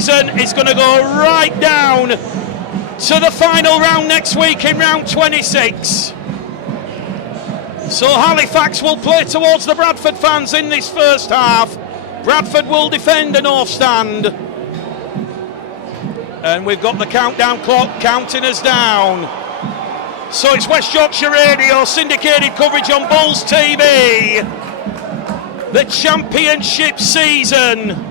season is going to go right down to the final round next week in round 26. So Halifax will play towards the Bradford fans in this first half. Bradford will defend a north stand. And we've got the countdown clock counting us down. So it's West Yorkshire Radio, syndicated coverage on Bulls TV. The championship season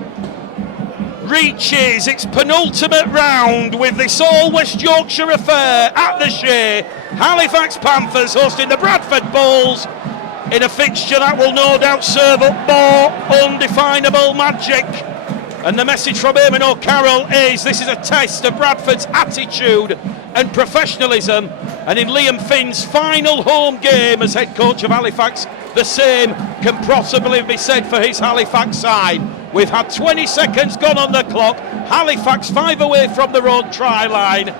reaches its penultimate round with this all West Yorkshire affair at the Shea. Halifax Panthers hosting the Bradford Bulls in a fixture that will no doubt serve up more undefinable magic. And the message from Eamon O'Carroll is this is a test of Bradford's attitude and professionalism, and in Liam Finn's final home game as head coach of Halifax, the same can possibly be said for his Halifax side. We've had 20 seconds gone on the clock. Halifax 5 away from their own try line.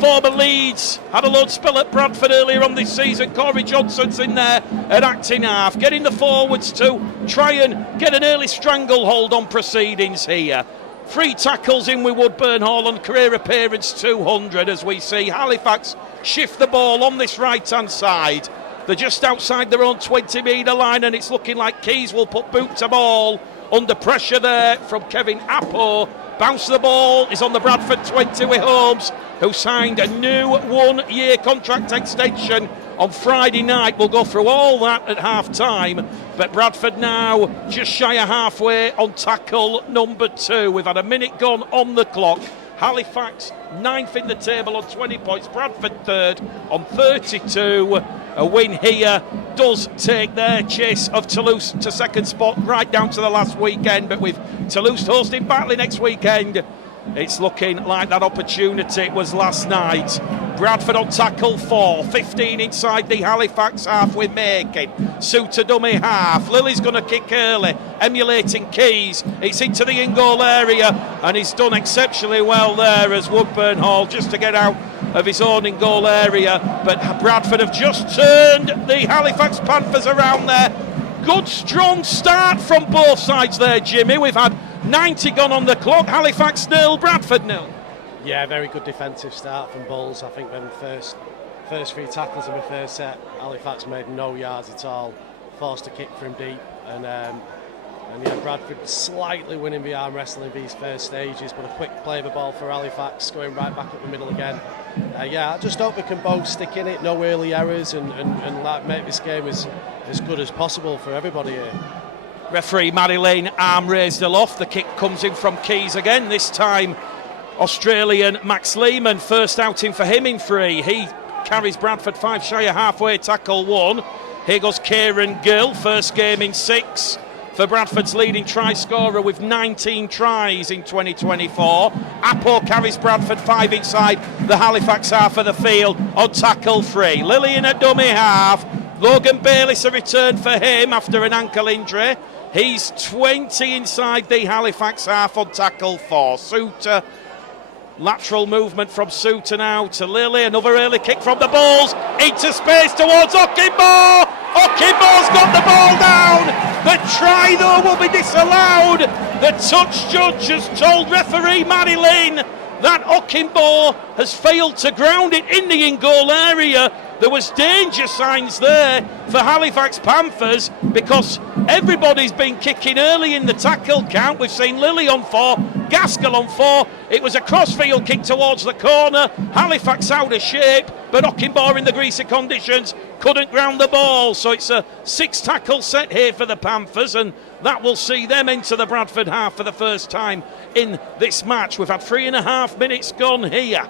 Former Leeds had a load spill at Bradford earlier on this season. Corey Johnson's in there at acting half, getting the forwards to try and get an early stranglehold on proceedings here. 3 tackles in with Woodburn Hall on career appearance 200 as we see Halifax shift the ball on this right hand side. They're just outside their own 20-metre line, and it's looking like Keys will put boot to ball under pressure there from Kevin Appo. Bounce the ball is on the Bradford 20 with Holmes, who signed a new 1-year contract extension on Friday night. We'll go through all that at half time, but Bradford now just shy of halfway on tackle number 2. We've had a minute gone on the clock. Halifax 9th in the table on 20 points, Bradford 3rd on 32. A win here does take their chase of Toulouse to second spot right down to the last weekend, but with Toulouse hosting Batley next weekend, it's looking like that opportunity was last night. Bradford on tackle 4, 15 inside the Halifax half with Makin. Suter dummy half. Lily's going to kick early, emulating Keys. It's into the in-goal area, and he's done exceptionally well there as Woodburn Hall just to get out of his own in-goal area. But Bradford have just turned the Halifax Panthers around there. Good strong start from both sides there, Jimmy. We've had 90 gone on the clock. Halifax 0, Bradford 0. Yeah, very good defensive start from Bulls. I think them first 3 tackles in the first set, Halifax made no yards at all, forced a kick from deep, and yeah, Bradford slightly winning the arm wrestling these first stages, but a quick play of the ball for Halifax, going right back up the middle again. Yeah, I just hope we can both stick in it, no early errors, and like, make this game as good as possible for everybody here. Referee Matty Lane arm raised aloft. The kick comes in from Keys again, this time Australian Max Lehman, first outing for him in 3. He carries Bradford 5 shy of halfway, tackle 1. Here goes Kieran Gill, first game in 6 for Bradford's leading try scorer with 19 tries in 2024. Appo carries Bradford 5 inside the Halifax half of the field on tackle 3. Lillian at dummy half. Logan Bayliss a return for him after an ankle injury. He's 20 inside the Halifax half on tackle 4. Suter, lateral movement from Suter now to Lilly. Another early kick from the Bulls into space towards Okinbo. Okinbo's got the ball down. The try though will be disallowed. The touch judge has told referee Matty Lynn that Okinbo has failed to ground it in the in-goal area. There was danger signs there for Halifax Panthers because everybody's been kicking early in the tackle count. We've seen Lilly on 4, Gaskell on 4. It was a crossfield kick towards the corner. Halifax out of shape, but Okinbo in the greasy conditions couldn't ground the ball. So it's a 6 tackle set here for the Panthers, and that will see them enter the Bradford half for the first time in this match. We've had 3.5 minutes gone here.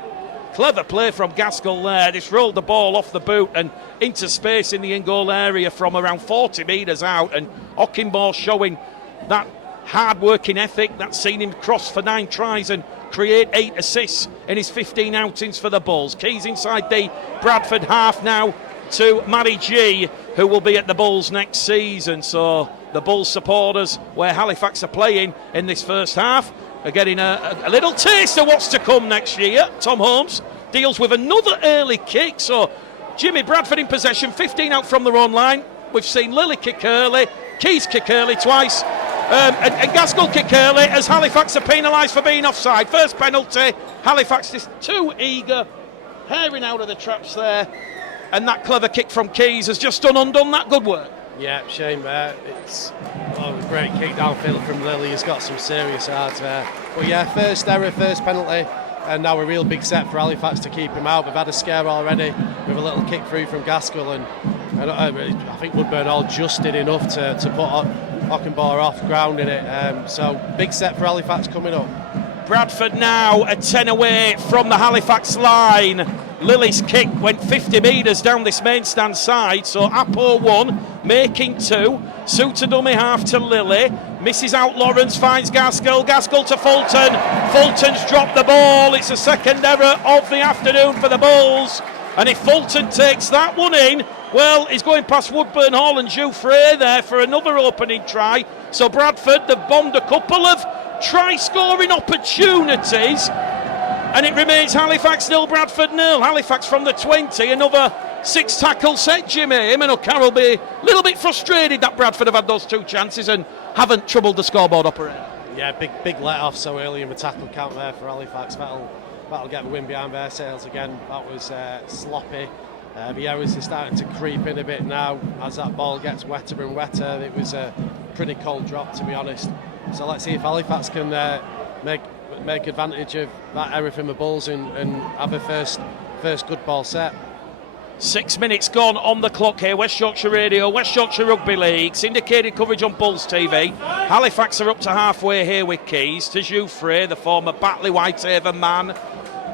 Clever play from Gaskell there. Just rolled the ball off the boot and into space in the in-goal area from around 40 metres out. And Okinbo showing that hard-working ethic that's seen him cross for 9 tries and create 8 assists in his 15 outings for the Bulls. Keys inside the Bradford half now to Matty G, who will be at the Bulls next season. So the Bulls supporters, where Halifax are playing in this first half, are getting a little taste of what's to come next year. Tom Holmes deals with another early kick. So Jimmy, Bradford in possession, 15 out from their own line. We've seen Lilly kick early, Keys kick early twice. and Gaskell kick early as Halifax are penalised for being offside. First penalty, Halifax is too eager, herring out of the traps there, and that clever kick from Keys has just undone that good work. Yeah, shame there. It's a great kick downfield from Lilly. He's got some serious yards there. But yeah, first error, first penalty, and now a real big set for Halifax to keep him out. We've had a scare already with a little kick through from Gaskell, and I think Woodburn all just did enough to put Ockenbaugh off, grounding it. So big set for Halifax coming up. Bradford now a 10 away from the Halifax line. Lilly's kick went 50 metres down this main stand side, so Apo 1, Makin 2, Suter dummy half to Lilly, misses out Lawrence, finds Gaskell to Fulton. Fulton's dropped the ball. It's the second error of the afternoon for the Bulls, and if Fulton takes that one in, well, he's going past Woodburn Hall and Jouffre there for another opening try. So Bradford, they've bombed a couple of try-scoring opportunities, and it remains Halifax 0, Bradford 0. Halifax from the 20, another 6-tackle set, Jimmy. Him and O'Carroll be a little bit frustrated that Bradford have had those 2 chances and haven't troubled the scoreboard operator. Yeah, big let-off so early in the tackle count there for Halifax. That'll get the win behind their sails again. That was sloppy. The errors are starting to creep in a bit now as that ball gets wetter and wetter. It was a pretty cold drop, to be honest. So let's see if Halifax can make advantage of that error from the Bulls and have a first good ball set. 6 minutes gone on the clock here. West Yorkshire Radio, West Yorkshire Rugby League, syndicated coverage on Bulls TV. Halifax are up to halfway here with Keys to Jouffre, the former Batley Whitehaven man.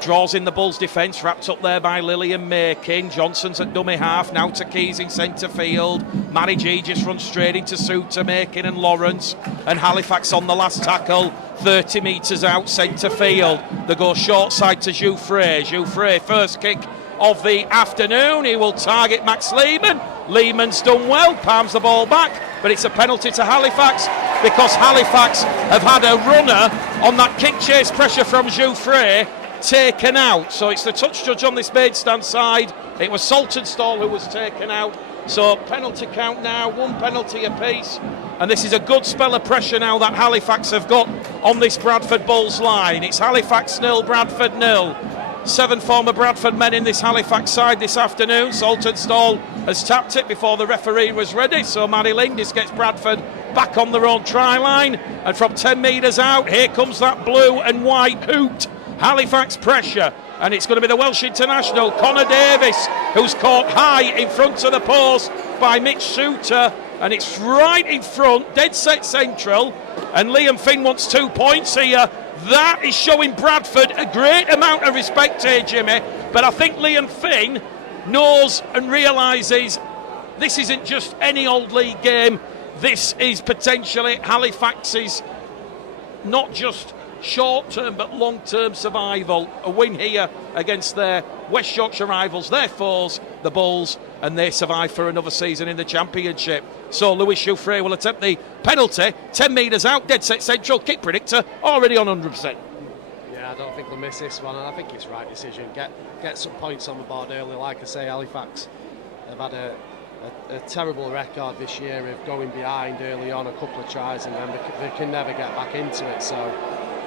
Draws in the Bulls' defence, wrapped up there by Lilly and Makin. Johnson's at dummy half, now to Keys in centre field. Matty G just runs straight into Suter, Makin and Lawrence. And Halifax on the last tackle, 30 metres out centre field. They go short side to Jouffre. Jouffre, first kick of the afternoon. He will target Max Lehman. Lehman's done well, palms the ball back, but it's a penalty to Halifax because Halifax have had a runner on that kick chase pressure from Jouffre taken out. So it's the touch judge on this main stand side. It was Sutton-Stall who was taken out. So penalty count now, 1 penalty apiece. And this is a good spell of pressure now that Halifax have got on this Bradford Bulls line. It's Halifax 0, Bradford 0. 7 former Bradford men in this Halifax side this afternoon. Sutton-Stall has tapped it before the referee was ready. So Matty Lindis gets Bradford back on their own try line. And from 10 metres out, here comes that blue and white hoot. Halifax pressure, and it's going to be the Welsh international Connor Davis who's caught high in front of the post by Mitch Suter, and it's right in front, dead set central, and Liam Finn wants 2 points here. That is showing Bradford a great amount of respect here, Jimmy, but I think Liam Finn knows and realises this isn't just any old league game. This is potentially Halifax's not just short-term but long-term survival. A win here against their West Yorkshire rivals, their foes, the Bulls, and they survive for another season in the Championship. So Louis Jouffre will attempt the penalty, 10 metres out, dead set central, kick predictor already on 100%. Yeah, I don't think they'll miss this one, and I think it's the right decision. Get some points on the board early. Like I say, Halifax have had a terrible record this year of going behind early on a couple of tries, and then they can never get back into it.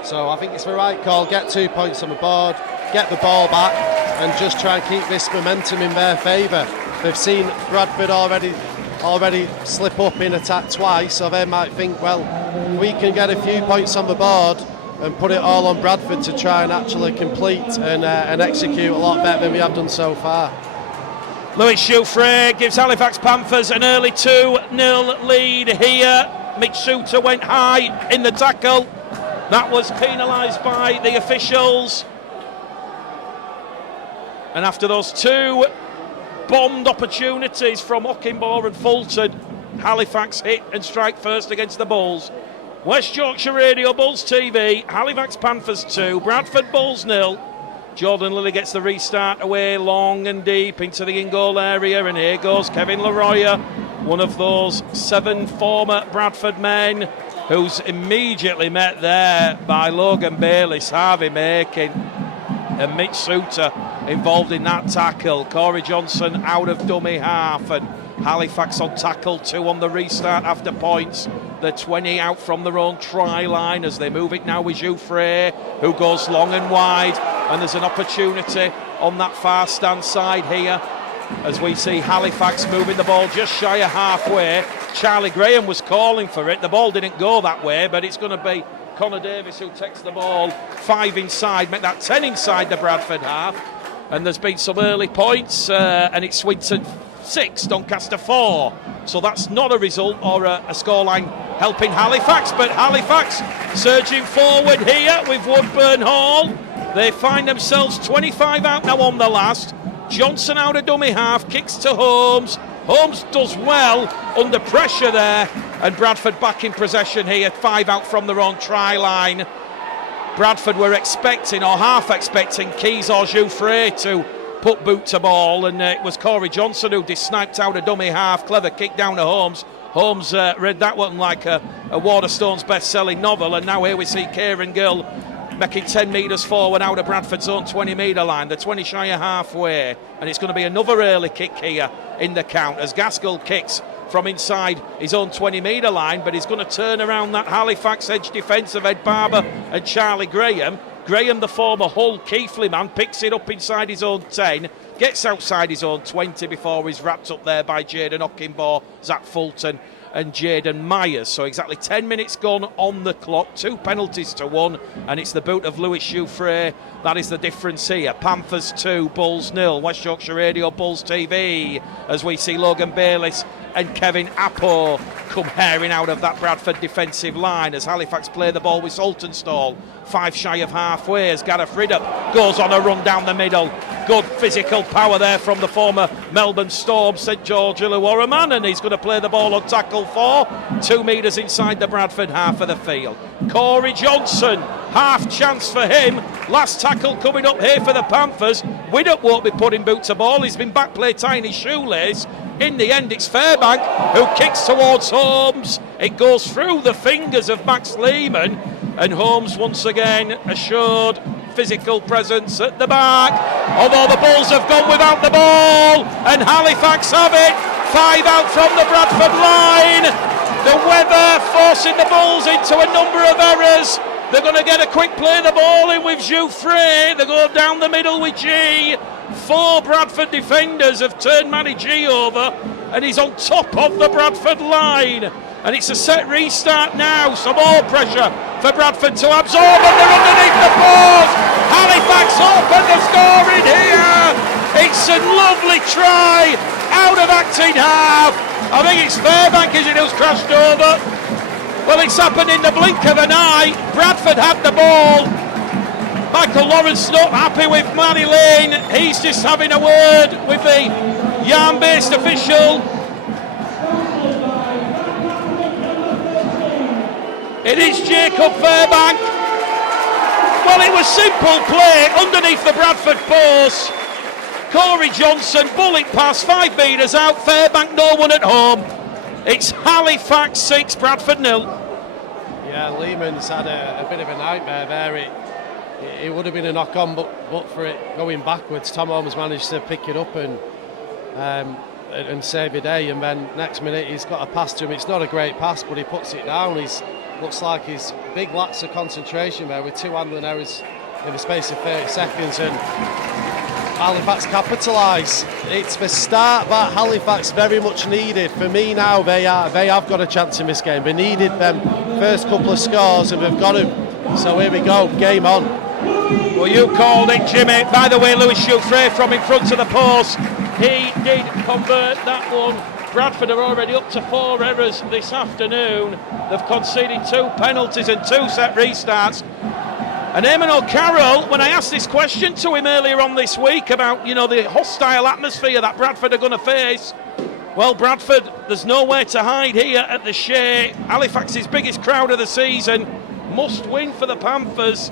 So I think it's the right call. Get 2 points on the board, get the ball back, and just try and keep this momentum in their favour. They've seen Bradford already slip up in attack twice, so they might think, well, we can get a few points on the board and put it all on Bradford to try and actually complete and execute a lot better than we have done so far. Louis Jouffre gives Halifax Panthers an early 2-0 lead here. Mitch Suter went high in the tackle. That was penalised by the officials. And after those 2 bombed opportunities from Ockenbaugh and Fulton, Halifax hit and strike first against the Bulls. West Yorkshire Radio, Bulls TV, Halifax Panthers 2, Bradford Bulls 0. Jordan Lilly gets the restart away long and deep into the in-goal area, and here goes Kevin Leroy, one of those 7 former Bradford men who's immediately met there by Logan Bayliss, Harvey Makin and Mitch Suter involved in that tackle. Corey Johnson out of dummy half, and Halifax on tackle, 2 on the restart after points. The 20 out from their own try line as they move it now with Jouffre, who goes long and wide, and there's an opportunity on that far stand side here as we see Halifax moving the ball just shy of halfway. Charlie Graham was calling for it. The ball didn't go that way, but it's going to be Connor Davis who takes the ball 5 inside, make that 10 inside the Bradford half. And there's been some early points, and it's Swinton 6, Doncaster 4. So that's not a result or a scoreline helping Halifax, but Halifax surging forward here with Woodburn Hall. They find themselves 25 out now on the last. Johnson out of dummy half, kicks to Holmes. Holmes does well under pressure there, and Bradford back in possession here, 5 out from their own try line. Bradford were expecting, or half expecting, Keys or Jouffre to put boot to ball, and it was Corey Johnson who sniped out a dummy half. Clever kick down to Holmes. Holmes read that one like a Waterstones best-selling novel, and now here we see Kieran Gill making 10 metres forward out of Bradford's own 20-metre line. The 20 shy of halfway, and it's going to be another early kick here in the count as Gaskell kicks from inside his own 20-metre line, but he's going to turn around that Halifax edge defence of Ed Barber and Charlie Graham. Graham, the former Hull Keighley man, picks it up inside his own 10, gets outside his own 20 before he's wrapped up there by Jaden Ockenbaugh, Zach Fulton and Jaden Myers. So exactly 10 minutes gone on the clock, 2 penalties to 1, and it's the boot of Lewis Jouffre. That is the difference here. Panthers 2, Bulls 0. West Yorkshire Radio, Bulls TV, as we see Logan Bayliss and Kevin Appo come herring out of that Bradford defensive line as Halifax play the ball with Sutton-Stall, 5 shy of halfway as Gareth Riddup goes on a run down the middle. Good physical power there from the former Melbourne Storm St George Illawarra man, and he's going to play the ball on tackle 4, 2 metres inside the Bradford half of the field. Corey Johnson, half chance for him. Last tackle coming up here for the Panthers. Riddup won't be putting boot to ball, he's been back play tying his shoelace. In the end, it's Fairbank who kicks towards Holmes. It goes through the fingers of Max Lehman, and Holmes once again assured physical presence at the back. Although the Bulls have gone without the ball, and Halifax have it. 5 out from the Bradford line. The weather forcing the Bulls into a number of errors. They're going to get a quick play the ball in with Jouffre. They go down the middle with G. 4 Bradford defenders have turned Matty G over, and he's on top of the Bradford line. And it's a set restart now, some more pressure for Bradford to absorb, and they're underneath the post. Halifax open the scoring here. It's a lovely try out of acting half. I think it's Fairbank, is it, who's crashed over? Well, it's happened in the blink of an eye. Bradford had the ball. Michael Lawrence not happy with Manny Lane. He's just having a word with the Yarn-based official. It is Jacob Fairbank. Well, it was simple play underneath the Bradford post. Corey Johnson, bullet pass, 5 metres out. Fairbank, no one at home. It's Halifax 6, Bradford 0. Yeah, Lehman's had a bit of a nightmare there. It would have been a knock-on, but for it going backwards, Tom Holmes managed to pick it up and save the day. And then next minute he's got a pass to him. It's not a great pass, but he puts it down. Looks like he's big lapse of concentration there with 2 handling errors in the space of 30 seconds, and Halifax capitalise. It's the start that Halifax very much needed. For me now, they have got a chance in this game. They needed them first couple of scores, and they've got them. So here we go, game on. Well, you called it, Jimmy. By the way, Lewis Jouffre from in front of the post, he did convert that one. Bradford are already up to 4 errors this afternoon. They've conceded 2 penalties and 2 set restarts. And Eamon O'Carroll, when I asked this question to him earlier on this week about, the hostile atmosphere that Bradford are going to face, well, Bradford, there's nowhere to hide here at the Shea. Halifax's biggest crowd of the season, must win for the Panthers.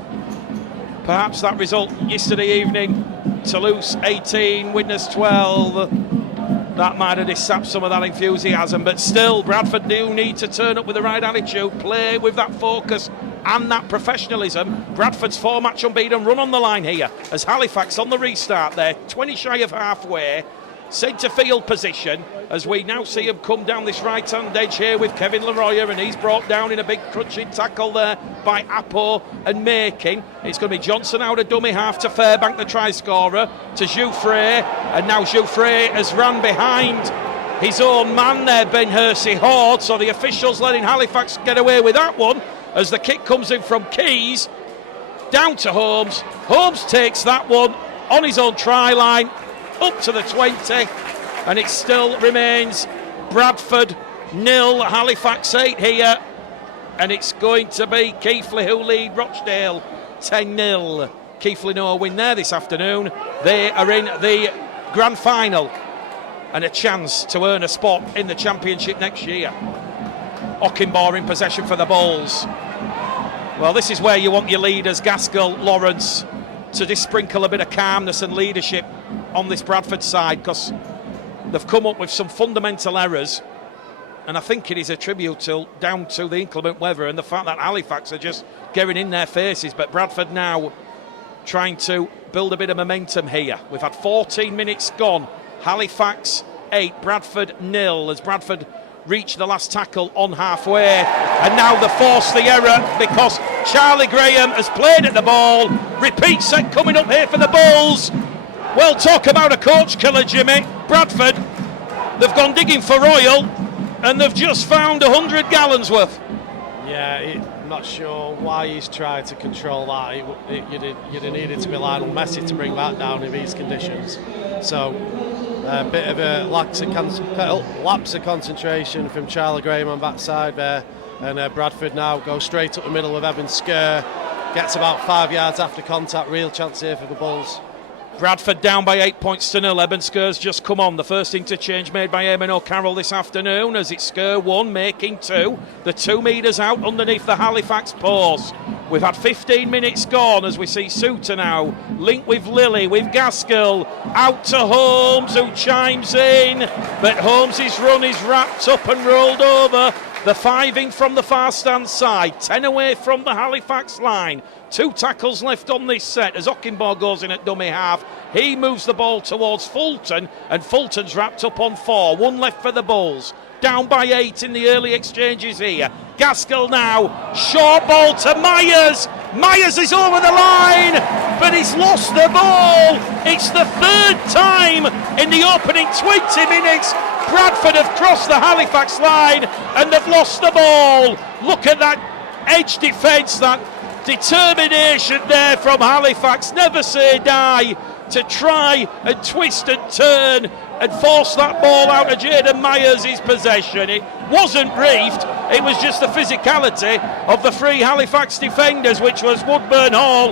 Perhaps that result yesterday evening, Toulouse 18, Widnes 12, that might have sapped some of that enthusiasm, but still, Bradford do need to turn up with the right attitude, play with that focus and that professionalism. Bradford's 4-match unbeaten run on the line here as Halifax on the restart there, 20 shy of halfway. centre field position as we now see him come down this right hand edge here with Kevin Leroy, and he's brought down in a big crunching tackle there by Apo and Makin. It's going to be Johnson out of dummy half to Fairbank, the try scorer, to Jouffre, and now Jouffre has ran behind his own man there, Ben Hersey-Horde, so the officials letting Halifax get away with that one as the kick comes in from Keys down to Holmes. Holmes takes that one on his own try line up to the 20, and it still remains Bradford 0, Halifax 8 here, and it's going to be Keighley who lead Rochdale 10-0. Keighley no win there this afternoon. They are in the grand final and a chance to earn a spot in the championship next year. Ockenbaugh in possession for the Bulls. Well, this is where you want your leaders, Gaskell, Lawrence, to just sprinkle a bit of calmness and leadership on this Bradford side, because they've come up with some fundamental errors, and I think it is attributable down to the inclement weather and the fact that Halifax are just getting in their faces. But Bradford now trying to build a bit of momentum here. We've had 14 minutes gone. Halifax 8, Bradford 0, as Bradford reach the last tackle on halfway, and now they force the error because Charlie Graham has played at the ball. Repeat set coming up here for the Bulls. Well, talk about a coach killer, Jimmy. Bradford, they've gone digging for oil and they've just found 100 gallons worth. Yeah, I'm not sure why he's tried to control that. You'd have needed to be Lionel Messi to bring that down in these conditions. So a bit of a lapse of concentration from Charlie Graham on that side there, and Bradford now go straight up the middle of Evan Skerr, gets about 5 yards after contact. Real chance here for the Bulls. Bradford down by 8 points to 0. Eben Skerr's just come on. The first interchange made by Eamon O'Carroll this afternoon, as it's Skerr 1, Makin 2. The 2 metres out underneath the Halifax post. We've had 15 minutes gone as we see Suter now linked with Lilly, with Gaskell, out to Holmes, who chimes in, but Holmes' run is wrapped up and rolled over. The 5 in from the far stand side, 10 away from the Halifax line. 2 tackles left on this set as Ockenbaugh goes in at dummy half. He moves the ball towards Fulton, and Fulton's wrapped up on 4. 1 left for the Bulls. Down by 8 in the early exchanges here. Gaskell now, short ball to Myers. Myers is over the line, but he's lost the ball. It's the 3rd time in the opening 20 minutes Bradford have crossed the Halifax line and they've lost the ball. Look at that edge defence, that determination there from Halifax. Never say die, to try and twist and turn and force that ball out of Jaden Myers' possession. It wasn't reefed, it was just the physicality of the 3 Halifax defenders, which was Woodburn, Hall,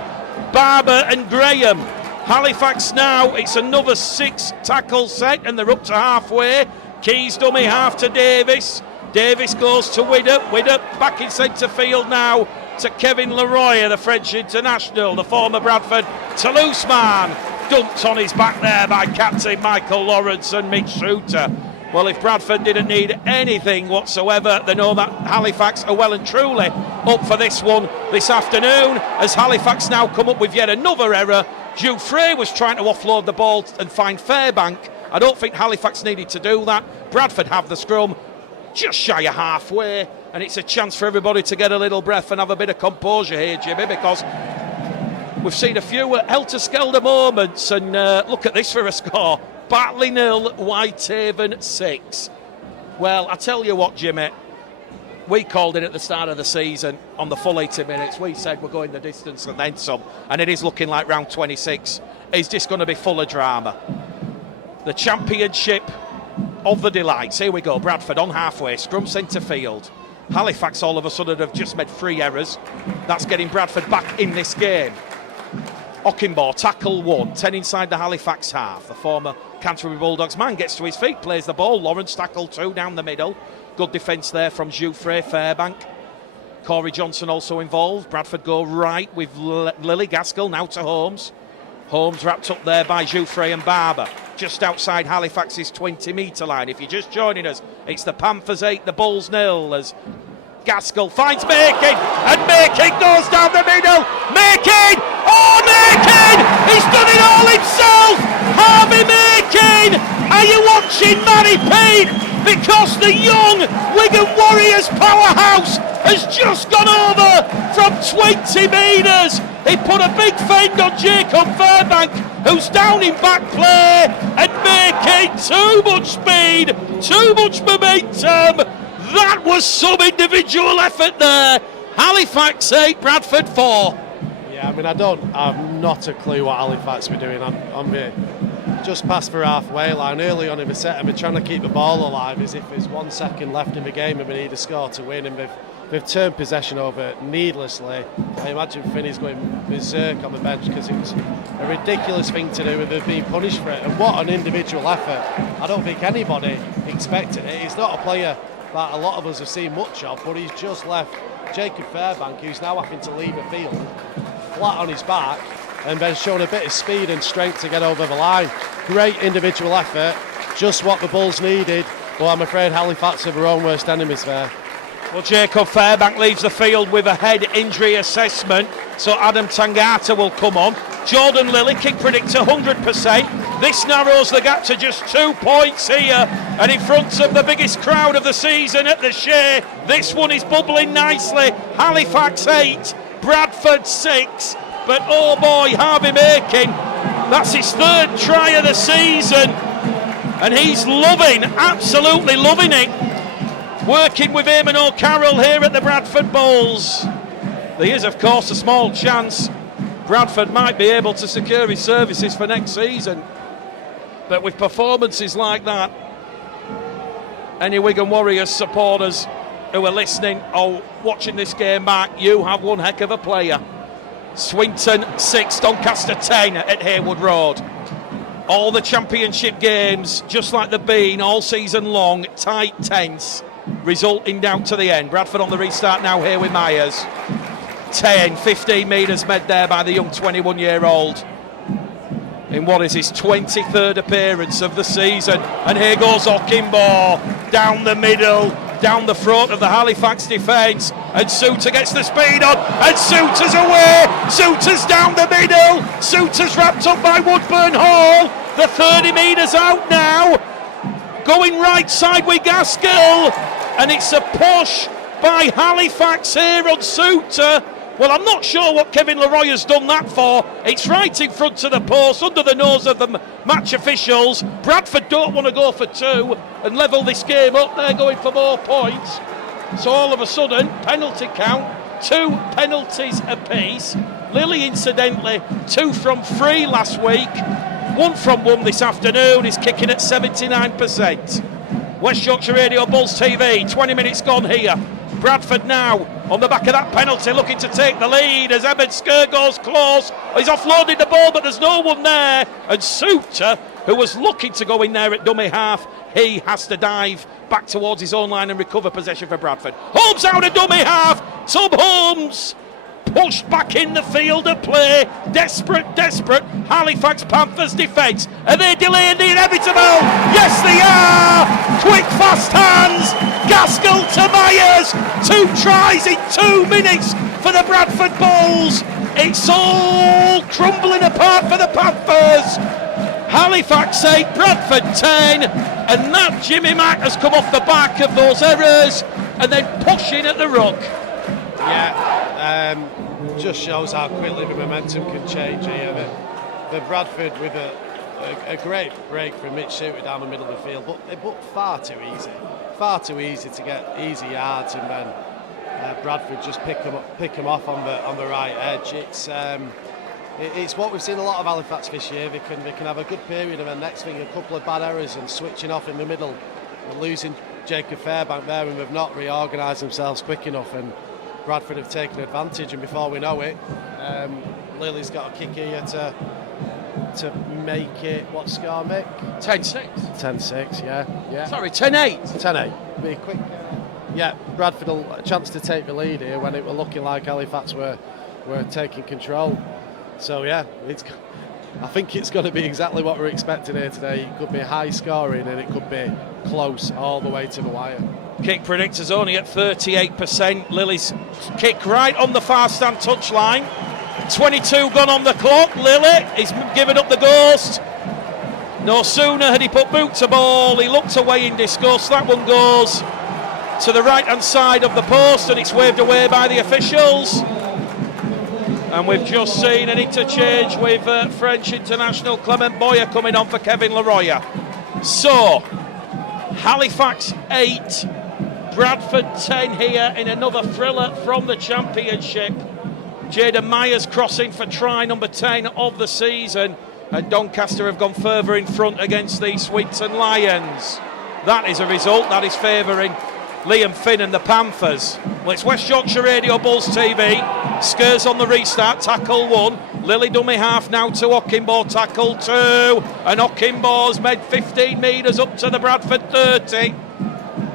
Barber and Graham. Halifax now, it's another 6 tackle set and they're up to halfway. Keys dummy half to Davis. Davis goes to Widdop. Widdop back in centre field now to Kevin Leroy, the French international, the former Bradford Toulouse man. Dumped on his back there by captain Michael Lawrence and Mitch Suter. Well, if Bradford didn't need anything whatsoever, they know that Halifax are well and truly up for this one this afternoon, as Halifax now come up with yet another error. Jouffre was trying to offload the ball and find Fairbank. I don't think Halifax needed to do that. Bradford have the scrum just shy of halfway, and it's a chance for everybody to get a little breath and have a bit of composure here, Jimmy, because we've seen a few helter-skelter moments, and look at this for a score. Bartley 0, Whitehaven 6. Well, I tell you what, Jimmy, we called it at the start of the season on the full 80 minutes. We said we're going the distance and then some, and it is looking like round 26 is just going to be full of drama. The championship of the delights. Here we go. Bradford on halfway, scrum centre field. Halifax all of a sudden have just made 3 errors. That's getting Bradford back in this game. Ockenbaugh, tackle 1, 10 inside the Halifax half. The former Canterbury Bulldogs man gets to his feet, plays the ball. Lawrence, tackle 2 down the middle. Good defence there from Jouffre, Fairbank. Corey Johnson also involved. Bradford go right with Lily. Gaskell now to Holmes. Holmes wrapped up there by Jouffre and Barber. Just outside Halifax's 20-metre line. If you're just joining us, it's the Panthers 8, the Bulls 0, as Gaskell finds Makin, and Makin goes down the middle. Makin! Oh, Makin! He's done it all himself! Harvey Makin! Are you watching Matty Payne? Because the young Wigan Warriors powerhouse has just gone over from 20 metres. He put a big fend on Jacob Fairbank, who's down in back play, and Makin, too much speed, too much momentum. That was some individual effort there. Halifax 8, Bradford 4. Yeah, I mean, I've not a clue what Halifax were doing. I'm just past the halfway line. Early on in the set, I've been trying to keep the ball alive as if there's 1 second left in the game and we need a score to win, and they've turned possession over needlessly. I imagine Finney's going berserk on the bench because it was a ridiculous thing to do, and they've been punished for it. And what an individual effort. I don't think anybody expected it. He's not a player that a lot of us have seen much of, but he's just left Jacob Fairbank, who's now having to leave the field, flat on his back, and then showing a bit of speed and strength to get over the line. Great individual effort, just what the Bulls needed, but I'm afraid Halifax are their own worst enemies there. Well, Jacob Fairbank leaves the field with a head injury assessment, so Adam Tangata will come on. Jordan Lilly, kick predictor, 100%. This narrows the gap to just 2 points here, and in front of the biggest crowd of the season at the Shea, this one is bubbling nicely. Halifax 8, Bradford 6, but oh boy, Harvey Makin, that's his 3rd try of the season, and he's loving, absolutely loving it. Working with Eamon O'Carroll here at the Bradford Bulls. There is, of course, a small chance Bradford might be able to secure his services for next season. But with performances like that, any Wigan Warriors supporters who are listening or watching this game back, you have one heck of a player. Swinton 6, Doncaster 10 at Haywood Road. All the championship games, just like they've been all season long, tight, tense, resulting down to the end. Bradford on the restart now here with Myers. 15 metres made there by the young 21-year-old in what is his 23rd appearance of the season. And here goes Okimbo down the middle, down the front of the Halifax defence, and Suter gets the speed on, and Suter's away. Suter's down the middle. Suter's wrapped up by Woodburn Hall. The 30 metres out now, going right side with Gaskell, and it's a push by Halifax here on Suter. Well, I'm not sure what Kevin Leroy has done that for. It's right in front of the post, under the nose of the match officials. Bradford don't want to go for 2 and level this game up. They're going for more points. So all of a sudden, penalty count, 2 penalties apiece. Lilly, incidentally, 2 from 3 last week, 1 from 1 this afternoon. He's kicking at 79%. West Yorkshire Radio Bulls TV, 20 minutes gone here. Bradford now on the back of that penalty, looking to take the lead as Ahmed Skur goes close. He's offloaded the ball, but there's no one there. And Suter, who was looking to go in there at dummy half, he has to dive back towards his own line and recover possession for Bradford. Holmes out of dummy half. Tom Holmes pushed back in the field of play. Desperate Halifax Panthers defence. Are they delaying the inevitable? Yes, they are. Quick, fast hands. Gaskell to Myers. 2 tries in 2 minutes for the Bradford Bulls. It's all crumbling apart for the Panthers. Halifax 8, Bradford 10, and that Jimmy Mack has come off the back of those errors and then pushing at the ruck. Yeah, just shows how quickly the momentum can change here. The Bradford with a great break from Mitch Suter down the middle of the field, but far too easy to get easy yards, and then Bradford just pick them off on the right edge. It's what we've seen a lot of Halifax this year. They can have a good period, and then next thing a couple of bad errors and switching off in the middle and losing Jacob Fairbank there, and they've not reorganised themselves quick enough, and Bradford have taken advantage, and before we know it, Lilly's got a kick here to make it, what score, Mick? 10-6. 10-6, yeah. Sorry, 10-8. 10-8. Be quick. Yeah, Bradford a chance to take the lead here when it were looking like Halifax were taking control. So yeah, I think it's going to be exactly what we're expecting here today. It could be high scoring and it could be close all the way to the wire. Kick predictors only at 38%. Lilly's kick right on the far stand touchline. 22 gone on the clock. Lilly, he's given up the ghost. No sooner had he put boot to ball, he looked away in disgust. That one goes to the right hand side of the post and it's waved away by the officials. And we've just seen an interchange with French international Clement Boyer coming on for Kevin Leroy. So Halifax 8, Bradford 10 here in another thriller from the Championship. Jaden Myers crossing for try number 10 of the season, and Doncaster have gone further in front against the Swinton Lions. That is a result that is favouring Liam Finn and the Panthers. Well, it's West Yorkshire Radio Bulls TV. Skers on the restart, tackle 1. Lilly dummy half now to Okinbo, tackle 2. And Okinbo's made 15 metres up to the Bradford 30.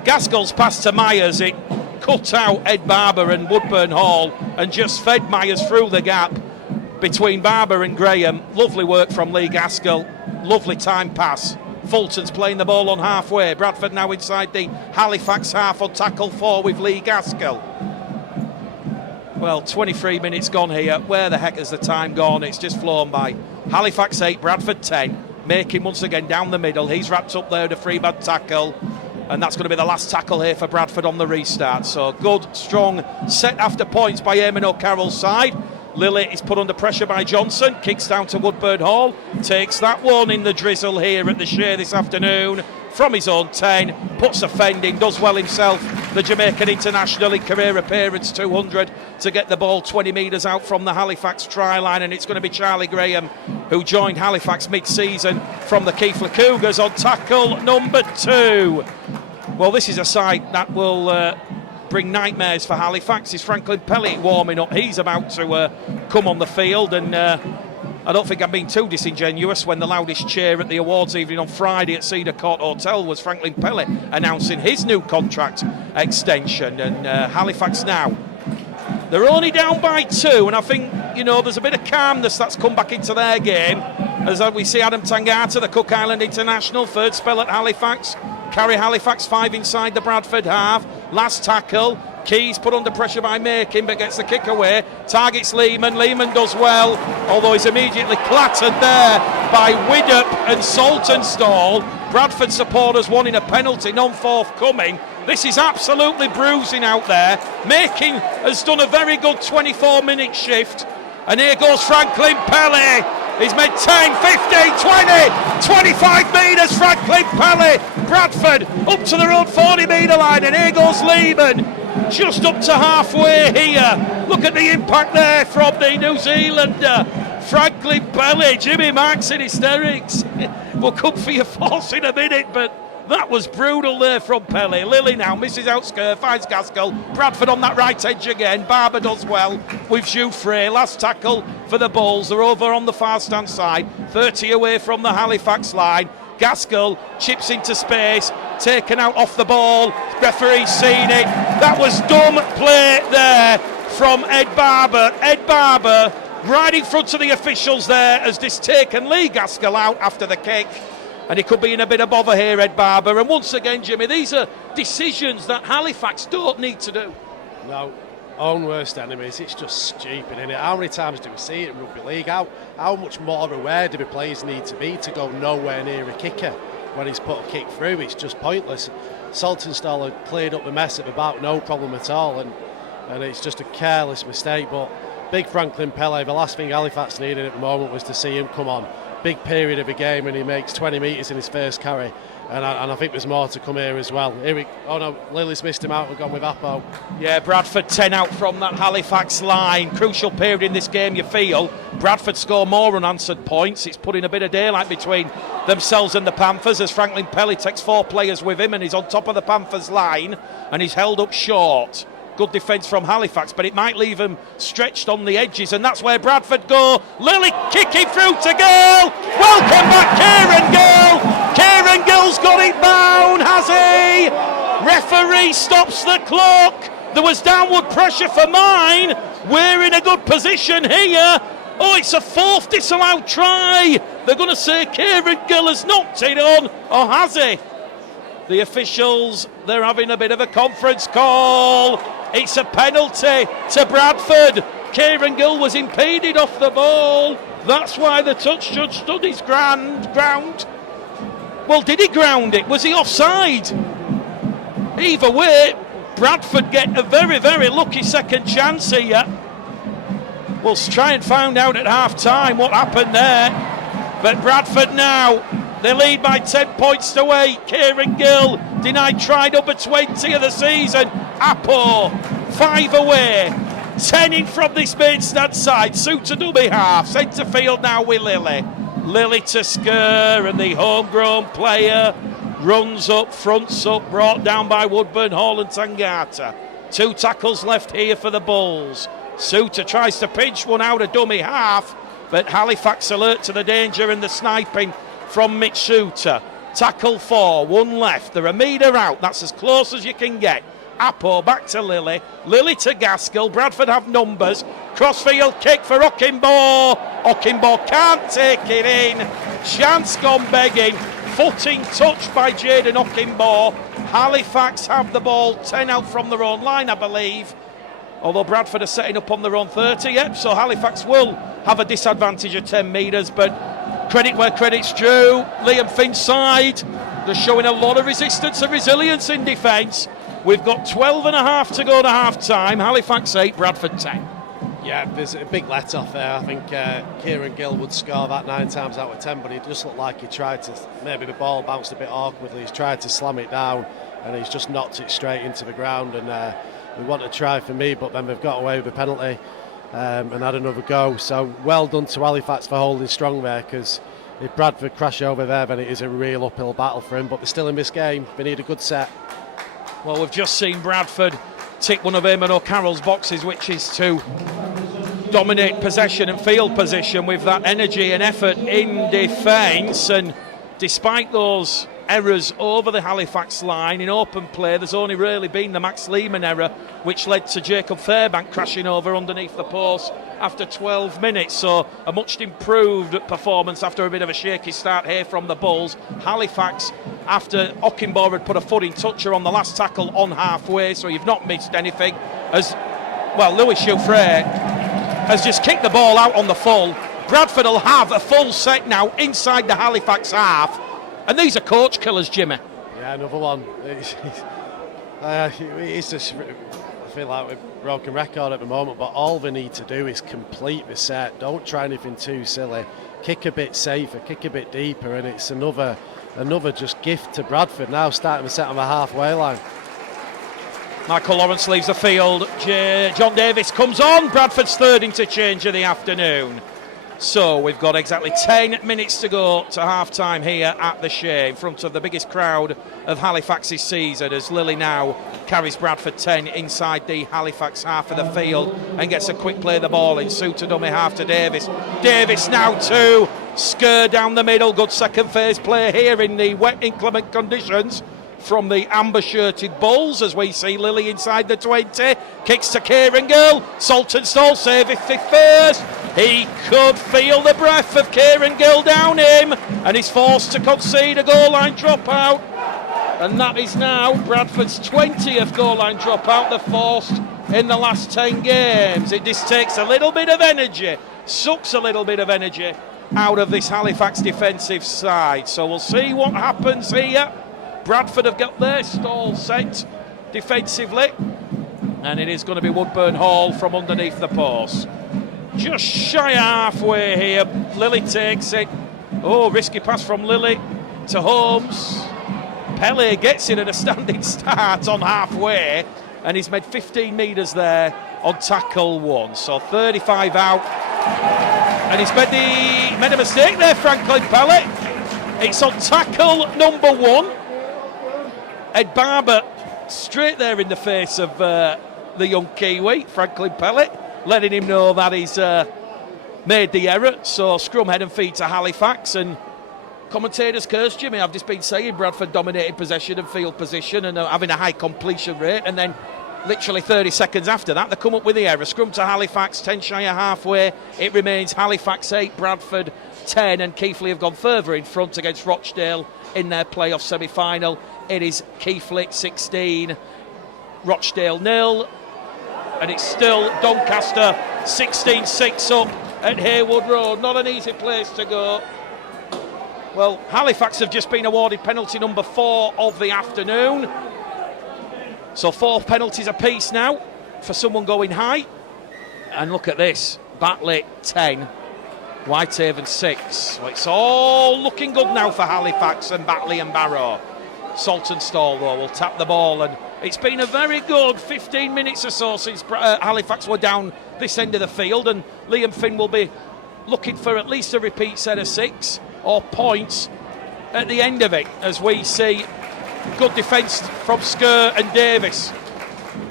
Gaskell's pass to Myers, it cut out Ed Barber and Woodburn Hall and just fed Myers through the gap between Barber and Graham. Lovely work from Lee Gaskell, lovely time pass. Fulton's playing the ball on halfway. Bradford now inside the Halifax half on tackle 4 with Lee Gaskell. Well, 23 minutes gone here. Where the heck has the time gone? It's just flown by. Halifax 8, Bradford 10. Makin once again down the middle. He's wrapped up there with a free-bad tackle. And that's going to be the last tackle here for Bradford on the restart. So good, strong set after points by Eamon O'Carroll's side. Lilly is put under pressure by Johnson, kicks down to Woodburn Hall, takes that one in the drizzle here at the Shea this afternoon from his own 10, puts a fend in, does well himself, the Jamaican international in career appearance 200 to get the ball 20 metres out from the Halifax try line, and it's going to be Charlie Graham who joined Halifax mid-season from the Keighley Cougars on tackle number 2. Well, this is a side that will bring nightmares for Halifax. Is Franklin Pelly warming up? He's about to come on the field, and I don't think I'm being too disingenuous when the loudest cheer at the awards evening on Friday at Cedar Court Hotel was Franklin Pelly announcing his new contract extension. And Halifax now, they're only down by 2, and I think, you know, there's a bit of calmness that's come back into their game as we see Adam Tangata, the Cook Island international, third spell at Halifax. Carry Halifax 5 inside the Bradford half. Last tackle. Keys put under pressure by Makin, but gets the kick away. Targets Lehman. Lehman does well, although he's immediately clattered there by Widdop and Sutton-Stall. Bradford supporters wanting a penalty, none forthcoming. This is absolutely bruising out there. Makin has done a very good 24-minute shift. And here goes Franklin Pelly. He's made 10, 15, 20, 25 metres, Franklin Pelly. Bradford up to their own 40-metre line, and here goes Lehman, just up to halfway here. Look at the impact there from the New Zealander. Franklin Pelly, Jimmy Marks in hysterics. We'll come for your force in a minute, but that was brutal there from Pelly. Lilly now misses out skirt, finds Gaskell. Bradford on that right edge again. Barber does well with Jude Frey. Last tackle for the Bulls. They're over on the far stand side. 30 away from the Halifax line. Gaskell chips into space, taken out off the ball. Referee's seen it. That was dumb play there from Ed Barber. Ed Barber right in front of the officials there has just taken Lee Gaskell out after the kick. And he could be in a bit of bother here, Ed Barber. And once again, Jimmy, these are decisions that Halifax don't need to do. No, own worst enemies. It's just stupid, isn't it? How many times do we see it in rugby league? How much more aware do the players need to be to go nowhere near a kicker when he's put a kick through? It's just pointless. Sutton-Stall had cleared up the mess at about no problem at all, and it's just a careless mistake. But big Franklin Pelly, the last thing Halifax needed at the moment was to see him come on. Big period of a game, and he makes 20 metres in his first carry, and I think there's more to come here as well. Oh no, Lily's missed him out and gone with Apo. Yeah, Bradford 10 out from that Halifax line. Crucial period in this game, you feel. Bradford score more unanswered points. It's putting a bit of daylight between themselves and the Panthers as Franklin Pelly takes 4 players with him and he's on top of the Panthers line and he's held up short. Good defence from Halifax, but it might leave him stretched on the edges, and that's where Bradford go. Lilly kicking through to goal. Welcome back, Kieran Gill. Kieran Gill's got it down, has he? Referee stops the clock. There was downward pressure for mine. We're in a good position here. Oh, it's a 4th disallowed try. They're going to say Kieran Gill has knocked it on, or has he? The officials, they're having a bit of a conference call. It's a penalty to Bradford. Kieran Gill was impeded off the ball. That's why the touch judge stood his ground. Well, did he ground it? Was he offside? Either way, Bradford get a very, very lucky second chance here. We'll try and find out at half-time what happened there. But Bradford now, they lead by 10 points to 8. Kieran Gill denied try number 20 of the season. Apo, 5 away. 10 in from this main stand side. Suter dummy half. Centre field now with Lilly. Lilly to Skur, and the homegrown player runs up, fronts up, brought down by Woodburn, Hall and Tangata. 2 tackles left here for the Bulls. Suter tries to pinch one out of dummy half, but Halifax alert to the danger and the sniping from Mitch Suter. Tackle 4, 1 left. The Ramida out, that's as close as you can get. Apo back to Lilly. Lilly to Gaskell. Bradford have numbers. Crossfield kick for Okinbaugh. Okinbaugh can't take it in. Chance gone begging. Footing touched by Jaden Okinbaugh. Halifax have the ball 10 out from their own line, I believe. Although Bradford are setting up on their own 30, yep, so Halifax will have a disadvantage of 10 metres, but credit where credit's due. Liam Finn's side, they're showing a lot of resistance and resilience in defence. We've got 12 and a half to go to half-time. Halifax 8, Bradford 10. Yeah, there's a big let-off there. I think Kieran Gill would score that 9 times out of 10, but it just looked like he tried to, maybe the ball bounced a bit awkwardly. He's tried to slam it down, and he's just knocked it straight into the ground. And we want to try for me, but then they've got away with a penalty and had another go. So well done to Halifax for holding strong there, because if Bradford crash over there, then it is a real uphill battle for him. But they're still in this game. They need a good set. Well, we've just seen Bradford tick one of Eamon O'Carroll's boxes, which is to dominate possession and field position with that energy and effort in defence. And despite those errors over the Halifax line in open play, there's only really been the Max Lehman error, which led to Jacob Fairbank crashing over underneath the post after 12 minutes. So a much improved performance after a bit of a shaky start here from the Bulls. Halifax, after Okinbaugh had put a foot in toucher on the last tackle on halfway, so you've not missed anything, as well, Louis Chiffre has just kicked the ball out on the full. Bradford will have a full set now inside the Halifax half. And these are coach killers, Jimmy. Yeah, another one. It's just, I feel like we're broken record at the moment, but all they need to do is complete the set. Don't try anything too silly. Kick a bit safer, kick a bit deeper, and it's another just gift to Bradford now, starting the set on the halfway line. Michael Lawrence leaves the field. John Davis comes on. Bradford's third interchange of the afternoon. So we've got exactly 10 minutes to go to half-time here at the Shea, in front of the biggest crowd of Halifax's season, as Lilly now carries Bradford 10 inside the Halifax half of the field and gets a quick play of the ball in. Suter dummy half to Davis. Davis now to Skur down the middle. Good second phase play here in the wet, inclement conditions from the amber-shirted Bulls, as we see Lilly inside the 20. Kicks to Kieran Gill. Sutton-Stall save if he first. He could feel the breath of Kieran Gill down him, and he's forced to concede a goal line dropout. And that is now Bradford's 20th goal line dropout, the forced in the last 10 games. It just takes a little bit of energy, sucks a little bit of energy out of this Halifax defensive side. So we'll see what happens here. Bradford have got their stall set defensively, and it is going to be Woodburn Hall from underneath the post. Just shy halfway here. Lilly takes it. Oh, risky pass from Lilly to Holmes. Pele gets it at a standing start on halfway, and he's made 15 metres there on tackle 1. So 35 out, and he's made a mistake there, Franklin Pele. It's on tackle number 1. Ed Barber straight there in the face of the young Kiwi, Franklin Pele, letting him know that he's made the error. So scrum head and feet to Halifax, and commentators curse Jimmy. I've just been saying Bradford dominated possession and field position and having a high completion rate, and then literally 30 seconds after that they come up with the error. Scrum to Halifax, 10 shy of halfway. It remains Halifax 8, Bradford 10, and Keighley have gone further in front against Rochdale in their playoff semi-final. It is Keighley 16, Rochdale 0, and it's still Doncaster 16-6 up at Haywood Road. Not an easy place to go. Well, Halifax have just been awarded penalty number 4 of the afternoon. So 4 penalties apiece now for someone going high. And look at this, Batley 10, Whitehaven 6. Well, it's all looking good now for Halifax and Batley and Barrow. Sutton-Stall though will tap the ball, and it's been a very good 15 minutes or so since Halifax were down this end of the field, and Liam Finn will be looking for at least a repeat set of 6 or points at the end of it, as we see good defence from Skur and Davis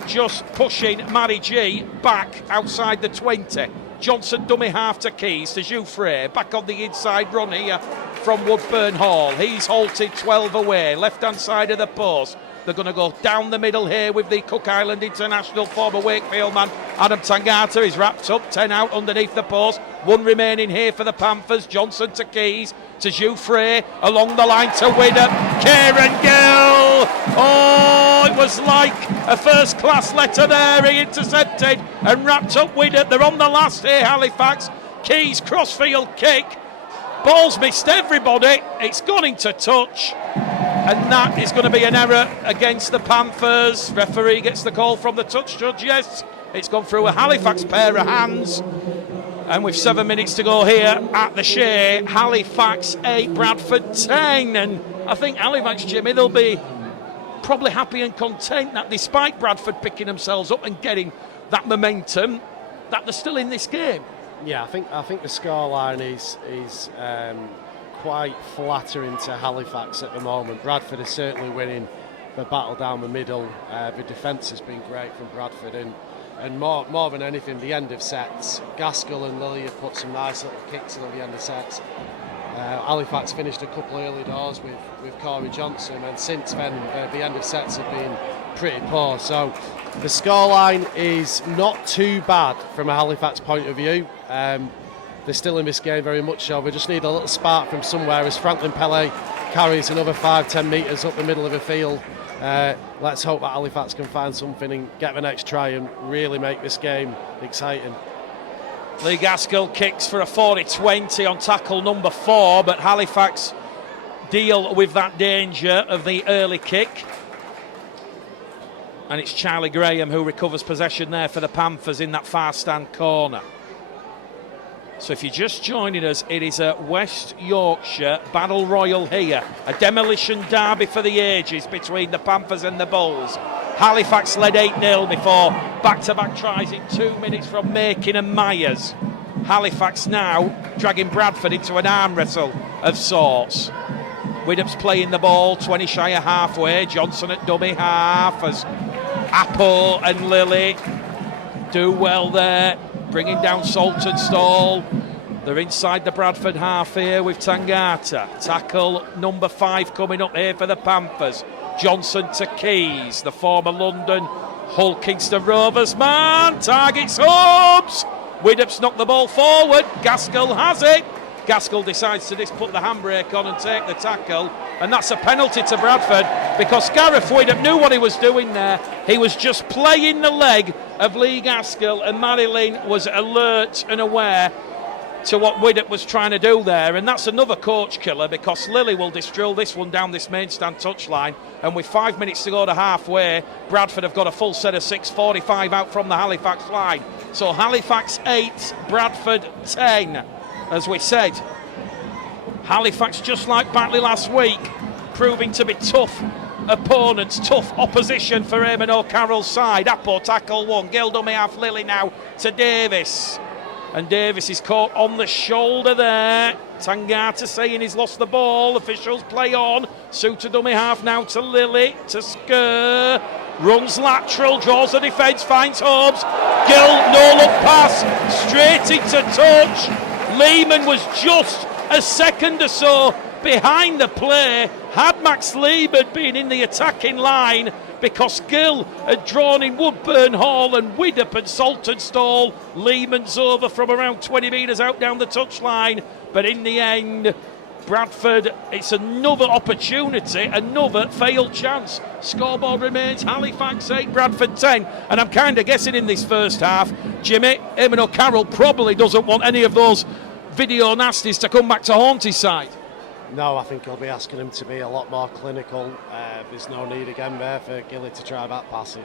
just pushing Matty G back outside the 20. Johnson dummy half to Keys to Jouffre, back on the inside run here from Woodburn Hall. He's halted 12 away, left hand side of the post. They're going to go down the middle here with the Cook Island international former Wakefield man Adam Tangata. He's wrapped up, 10 out underneath the post. 1 remaining here for the Panthers. Johnson to Keys to Jouffre, along the line to Widdop. Kieran Gill! Oh, it was like a first class letter there. He intercepted and wrapped up Widdop. They're on the last here, Halifax. Keys crossfield kick. Ball's missed everybody. It's gone into touch. And that is going to be an error against the Panthers. Referee gets the call from the touch judge. Yes, it's gone through a Halifax pair of hands. And with 7 minutes to go here at the Shea, Halifax 8, Bradford 10. And I think Halifax, Jimmy, they'll be probably happy and content that despite Bradford picking themselves up and getting that momentum, that they're still in this game. Yeah, I think the scoreline is quite flattering to Halifax at the moment. Bradford is certainly winning the battle down the middle. The defence has been great from Bradford, and more than anything, the end of sets. Gaskell and Lilly have put some nice little kicks in at the end of sets. Halifax finished a couple of early doors with Corey Johnson, and since then the end of sets have been pretty poor. So the scoreline is not too bad from a Halifax point of view. They're still in this game very much so. We just need a little spark from somewhere as Franklin Pele carries another 5-10 metres up the middle of the field. Let's hope that Halifax can find something and get the next try and really make this game exciting. Lee Gaskell kicks for a 40-20 on tackle number 4, but Halifax deal with that danger of the early kick. And it's Charlie Graham who recovers possession there for the Panthers in that far stand corner. So if you're just joining us, it is a West Yorkshire Battle Royal here. A demolition derby for the ages between the Panthers and the Bulls. Halifax led 8-0 before back-to-back tries in 2 minutes from Makin and Myers. Halifax now dragging Bradford into an arm wrestle of sorts. Widdop's playing the ball, 20 shy of halfway. Johnson at dummy half as Apple and Lilly do well there, bringing down Sutton-Stall. They're inside the Bradford half here with Tangata. Tackle number 5 coming up here for the Panthers. Johnson to Keys, the former London Hull Kingston Rovers man. Targets Hobbs. Widdop's knocked the ball forward. Gaskell has it. Gaskell decides to just put the handbrake on and take the tackle. And that's a penalty to Bradford because Gareth Widdop knew what he was doing there. He was just playing the leg of Lee Gaskell, and Marilyn was alert and aware to what Widdop was trying to do there. And that's another coach killer because Lilly will just drill this one down this main stand touchline. And with 5 minutes to go to halfway, Bradford have got a full set of 6:45 out from the Halifax line. So Halifax 8, Bradford 10. As we said, Halifax, just like Batley last week, proving to be tough opponents, tough opposition for Eamon O'Carroll's side. Apple tackle 1, Gildummy half Lilly now to Davis. And Davis is caught on the shoulder there. Tangata saying he's lost the ball. Officials play on. Suter dummy half now to Lilly, to Skur. Runs lateral, draws the defence, finds Hobbs. Gill, no look pass, straight into touch. Lehman was just a second or so behind the play. Had Max Lehman been in the attacking line, because Gill had drawn in Woodburn Hall and Widdop and Sutton-Stall. Lehman's over from around 20 metres out down the touchline, but in the end, Bradford, it's another opportunity, another failed chance. Scoreboard remains Halifax 8, Bradford 10. And I'm kind of guessing in this first half, Jimmy, Eamon O'Carroll probably doesn't want any of those video nasties to come back to haunt his side. No, I think he'll be asking him to be a lot more clinical. There's no need again there for Gilly to try that pass.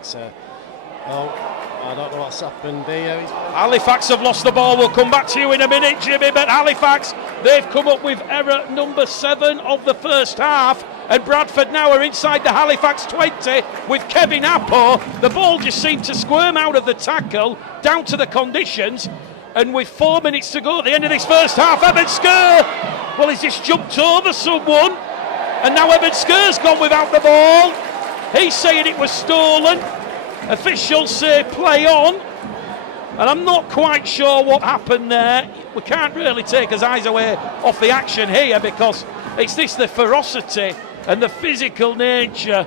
I don't know what's happened here. Halifax have lost the ball. We'll come back to you in a minute, Jimmy. But Halifax, they've come up with error number 7 of the first half. And Bradford now are inside the Halifax 20 with Kevin Appo. The ball just seemed to squirm out of the tackle, down to the conditions. And with 4 minutes to go at the end of this first half, Evan Skur, well, he's just jumped over someone. And now Evan Skur's gone without the ball. He's saying it was stolen. Officials say play on, and I'm not quite sure what happened there. We can't really take his eyes away off the action here, because it's the ferocity and the physical nature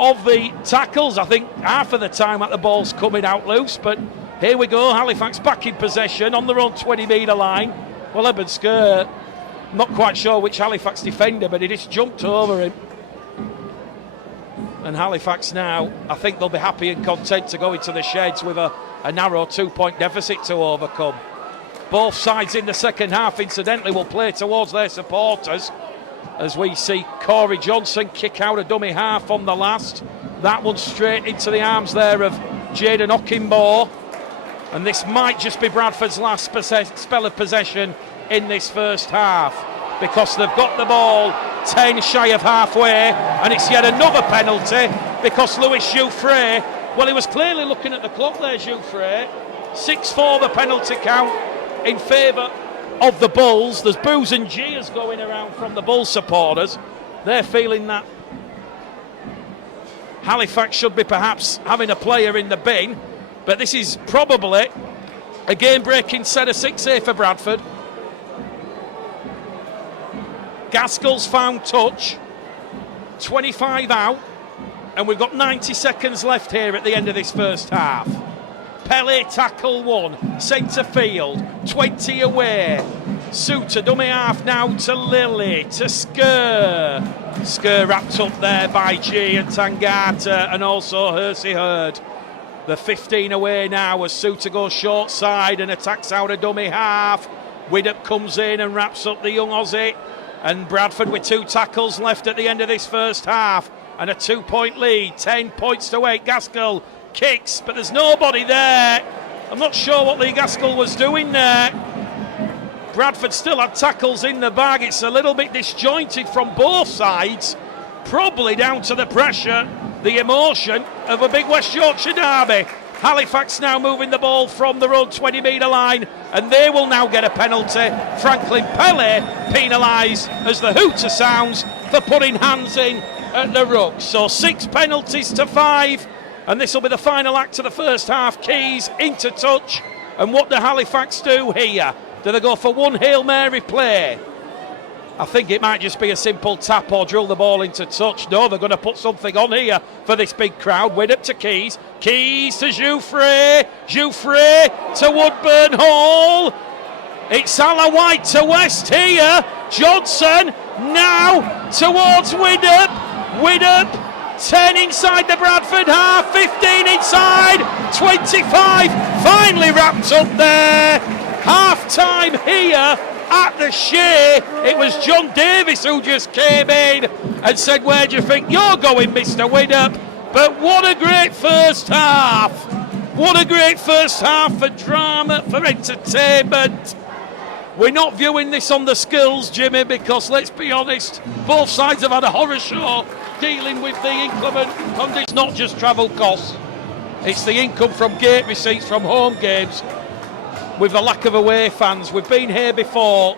of the tackles. I think half of the time that the ball's coming out loose, but here we go, Halifax back in possession on their own 20-metre line. Well, Eben Skur, not quite sure which Halifax defender, but he just jumped over him. And Halifax now, I think they'll be happy and content to go into the sheds with a narrow 2-point deficit to overcome. Both sides in the second half, incidentally, will play towards their supporters, as we see Corey Johnson kick out a dummy half on the last. That one straight into the arms there of Jaden Okinbo. And this might just be Bradford's last spell of possession in this first half, because they've got the ball 10 shy of halfway, and it's yet another penalty because Louis Jouffre, well, he was clearly looking at the clock there, Jouffre. 6-4 the penalty count in favour of the Bulls. There's boos and jeers going around from the Bulls supporters. They're feeling that Halifax should be perhaps having a player in the bin, but this is probably a game-breaking set of 6 here for Bradford. Gaskell's found touch, 25 out, and we've got 90 seconds left here at the end of this first half. Pele tackle 1, centre field, 20 away. Suter dummy half now to Lilly, to Skur. Skur wrapped up there by G and Tangata, and also Hersey Hurd. The 15 away now as Suter goes short side and attacks out a dummy half. Widdop comes in and wraps up the young Aussie. And Bradford with 2 tackles left at the end of this first half, and a 2-point lead, 10 points to 8. Gaskell kicks, but there's nobody there. I'm not sure what Lee Gaskell was doing there. Bradford still had tackles in the bag. It's a little bit disjointed from both sides, probably down to the pressure, the emotion of a big West Yorkshire derby. Halifax now moving the ball from their own 20-metre line, and they will now get a penalty. Franklin Pele penalised as the hooter sounds for putting hands in at the ruck. So 6 penalties to 5, and this will be the final act of the first half. Keys into touch, and what do Halifax do here? Do they go for one Hail Mary play? I think it might just be a simple tap or drill the ball into touch. No, they're going to put something on here for this big crowd. Widdop to Keys. Keys to Jouffre. Jouffre to Woodburn Hall. It's Salah White to West here. Johnson now towards Widdop. Widdop 10 inside the Bradford half. 15 inside. 25 finally wrapped up there. Half time here at the Shea. It was John Davis who just came in and said, where do you think you're going, Mr. Widdop? But what a great first half. What a great first half for drama, for entertainment. We're not viewing this on the skills, Jimmy, because let's be honest, both sides have had a horror show dealing with the inclement conditions, not just travel costs. It's the income from gate receipts from home games. With the lack of away fans, we've been here before.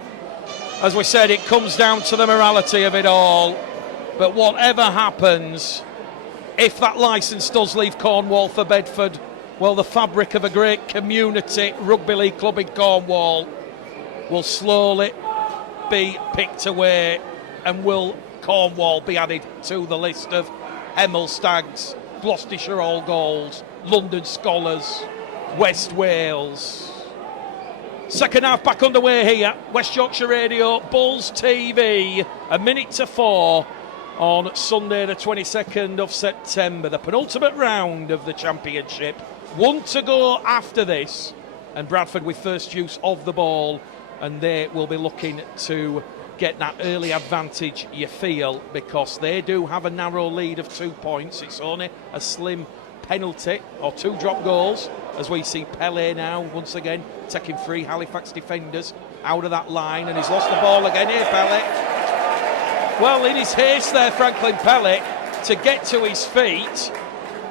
As we said, it comes down to the morality of it all. But whatever happens, if that licence does leave Cornwall for Bedford, well, the fabric of a great community rugby league club in Cornwall will slowly be picked away, and will Cornwall be added to the list of Hemel Stags, Gloucestershire All Goals, London Scholars, West Wales. Second half back underway here. West Yorkshire Radio, Bulls TV. 1:04 on Sunday the 22nd of September. The penultimate round of the championship. One to go after this. And Bradford with first use of the ball. And they will be looking to get that early advantage, you feel, because they do have a narrow lead of 2 points. It's only a slim penalty or 2 drop goals, as we see Pele now once again taking 3 Halifax defenders out of that line, and he's lost the ball again here, Pele. Well, in his haste there, Franklin Pele, to get to his feet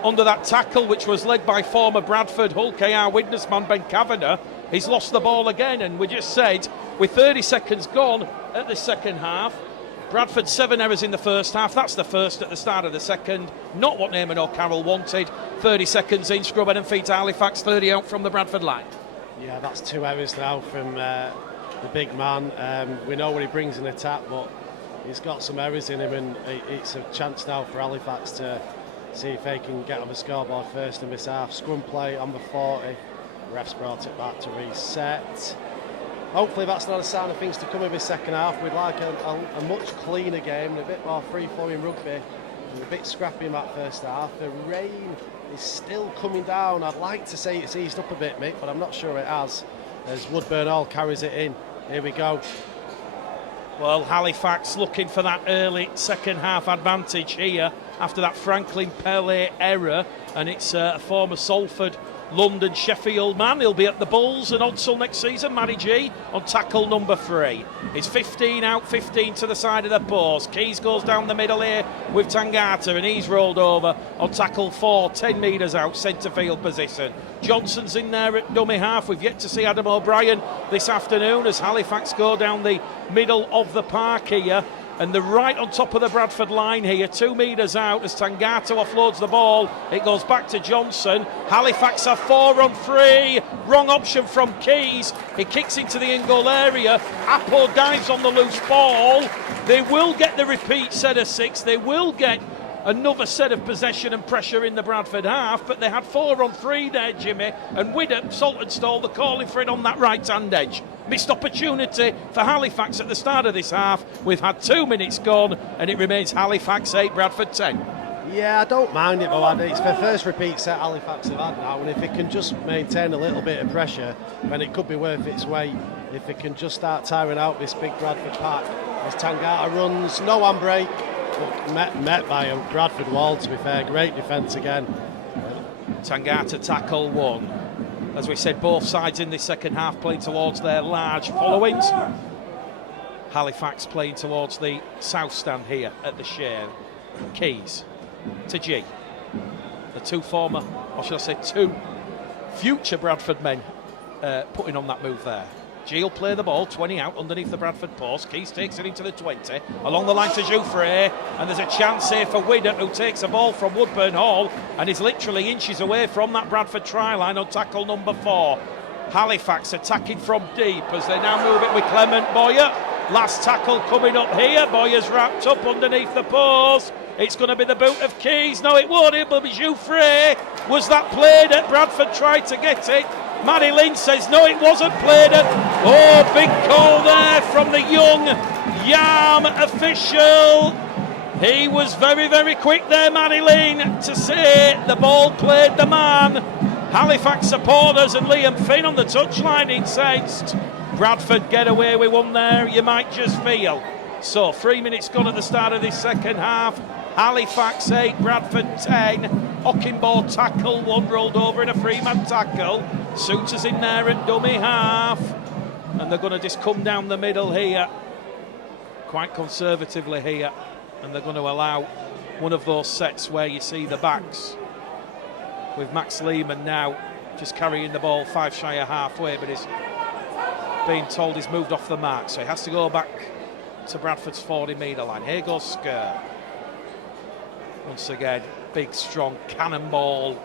under that tackle, which was led by former Bradford Hull KR witness man Ben Kavanagh, he's lost the ball again. And we just said, with 30 seconds gone at the second half, Bradford 7 errors in the first half. That's the first at the start of the second. Not what Naaman O'Carroll wanted. 30 seconds in, scrub and feet to Halifax, 30 out from the Bradford line. Yeah, that's 2 errors now from the big man. We know what he brings in attack, but he's got some errors in him, and it's a chance now for Halifax to see if they can get on the scoreboard first in this half. Scrum play on the 40. Refs brought it back to reset. Hopefully that's not a sign of things to come in this second half. We'd like a much cleaner game and a bit more free-flowing rugby, and a bit scrappy in that first half. The rain is still coming down. I'd like to say it's eased up a bit, Mick, but I'm not sure it has, as Woodburn Hall carries it in. Here we go. Well, Halifax looking for that early second half advantage here after that Franklin Pele error, and it's a former Salford, London, Sheffield man. He'll be at the Bulls and Odsal next season, Matty G, on tackle number 3. It's 15 out, 15 to the side of the post. Keys goes down the middle here with Tangata, and he's rolled over on tackle 4, 10 metres out, centre field position. Johnson's in there at dummy half. We've yet to see Adam O'Brien this afternoon as Halifax go down the middle of the park here. And they're right on top of the Bradford line here, 2 metres out as Tangata offloads the ball. It goes back to Johnson. Halifax are 4 on 3. Wrong option from Keys. He kicks into the in-goal area. Apo dives on the loose ball. They will get the repeat set of 6. They will get another set of possession and pressure in the Bradford half, but they had 4 on 3 there, Jimmy. And Widdop, Sutton-Stall, they're calling for it on that right-hand edge. Missed opportunity for Halifax at the start of this half. We've had 2 minutes gone, and it remains Halifax 8, Bradford 10. Yeah, I don't mind it, but it's the first repeat set Halifax have had now, and if it can just maintain a little bit of pressure, then it could be worth its weight. If it can just start tiring out this big Bradford pack, as Tangata runs, no handbrake, but met by a Bradford wall, to be fair. Great defence again. Tangata tackle 1. As we said, both sides in the second half playing towards their large followings. Halifax playing towards the south stand here at the Share. Keys to G. The 2 former, or should I say 2 future Bradford men putting on that move there. G will play the ball, 20 out underneath the Bradford post. Keys takes it into the 20, along the line to Jouffre, and there's a chance here for Widdop, who takes a ball from Woodburn Hall and is literally inches away from that Bradford try line on tackle number 4. Halifax attacking from deep as they now move it with Clement Boyer. Last tackle coming up here. Boyer's wrapped up underneath the post. It's going to be the boot of Keys. No, it won't. It will be Jouffre. Was that played at? Bradford tried to get it. Matty Lynn says no, it wasn't played at. Oh, big call there from the young Yarm official. He was very, very quick there, Matty Lynn, to say the ball played the man. Halifax supporters and Liam Finn on the touchline incensed. Bradford get away with one there, you might just feel. So 3 minutes gone at the start of this second half. Halifax 8, Bradford 10. Ockingbourne tackle, 1 rolled over in a 3-man tackle. Suitors in there at dummy half. And they're going to just come down the middle here, quite conservatively here. And they're going to allow one of those sets where you see the backs, with Max Lehman now just carrying the ball 5 shy of halfway, but he's being told he's moved off the mark, so he has to go back to Bradford's 40-metre line. Here goes Skur. Once again, big, strong cannonball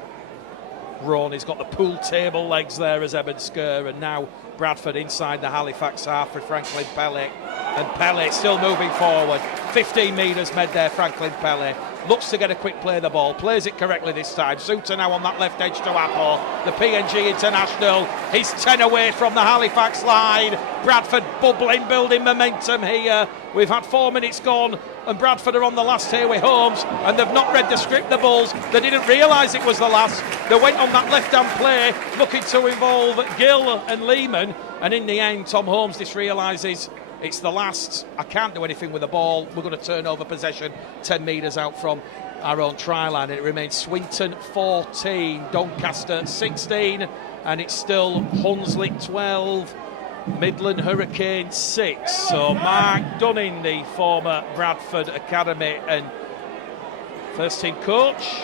run. He's got the pool table legs there as Eben Skur, and now Bradford inside the Halifax half with Franklin Pele. And Pele still moving forward. 15 metres made there, Franklin Pele. looks to get a quick play of the ball, plays it correctly this time. Suter now on that left edge to Apple, the PNG international. He's 10 away from the Halifax line. Bradford bubbling, building momentum here. We've had 4 minutes gone, and Bradford are on the last here with Holmes, and they've not read the script, the Bulls. They didn't realise it was the last. They went on that left-hand play, looking to involve Gill and Lehman, and in the end, Tom Holmes just realises it's the last. I can't do anything with the ball. We're going to turn over possession 10 metres out from our own try line. And it remains Swinton 14, Doncaster 16, and it's still Hunslet 12, Midland Hurricanes 6. So Mark Dunning, the former Bradford Academy and first team coach,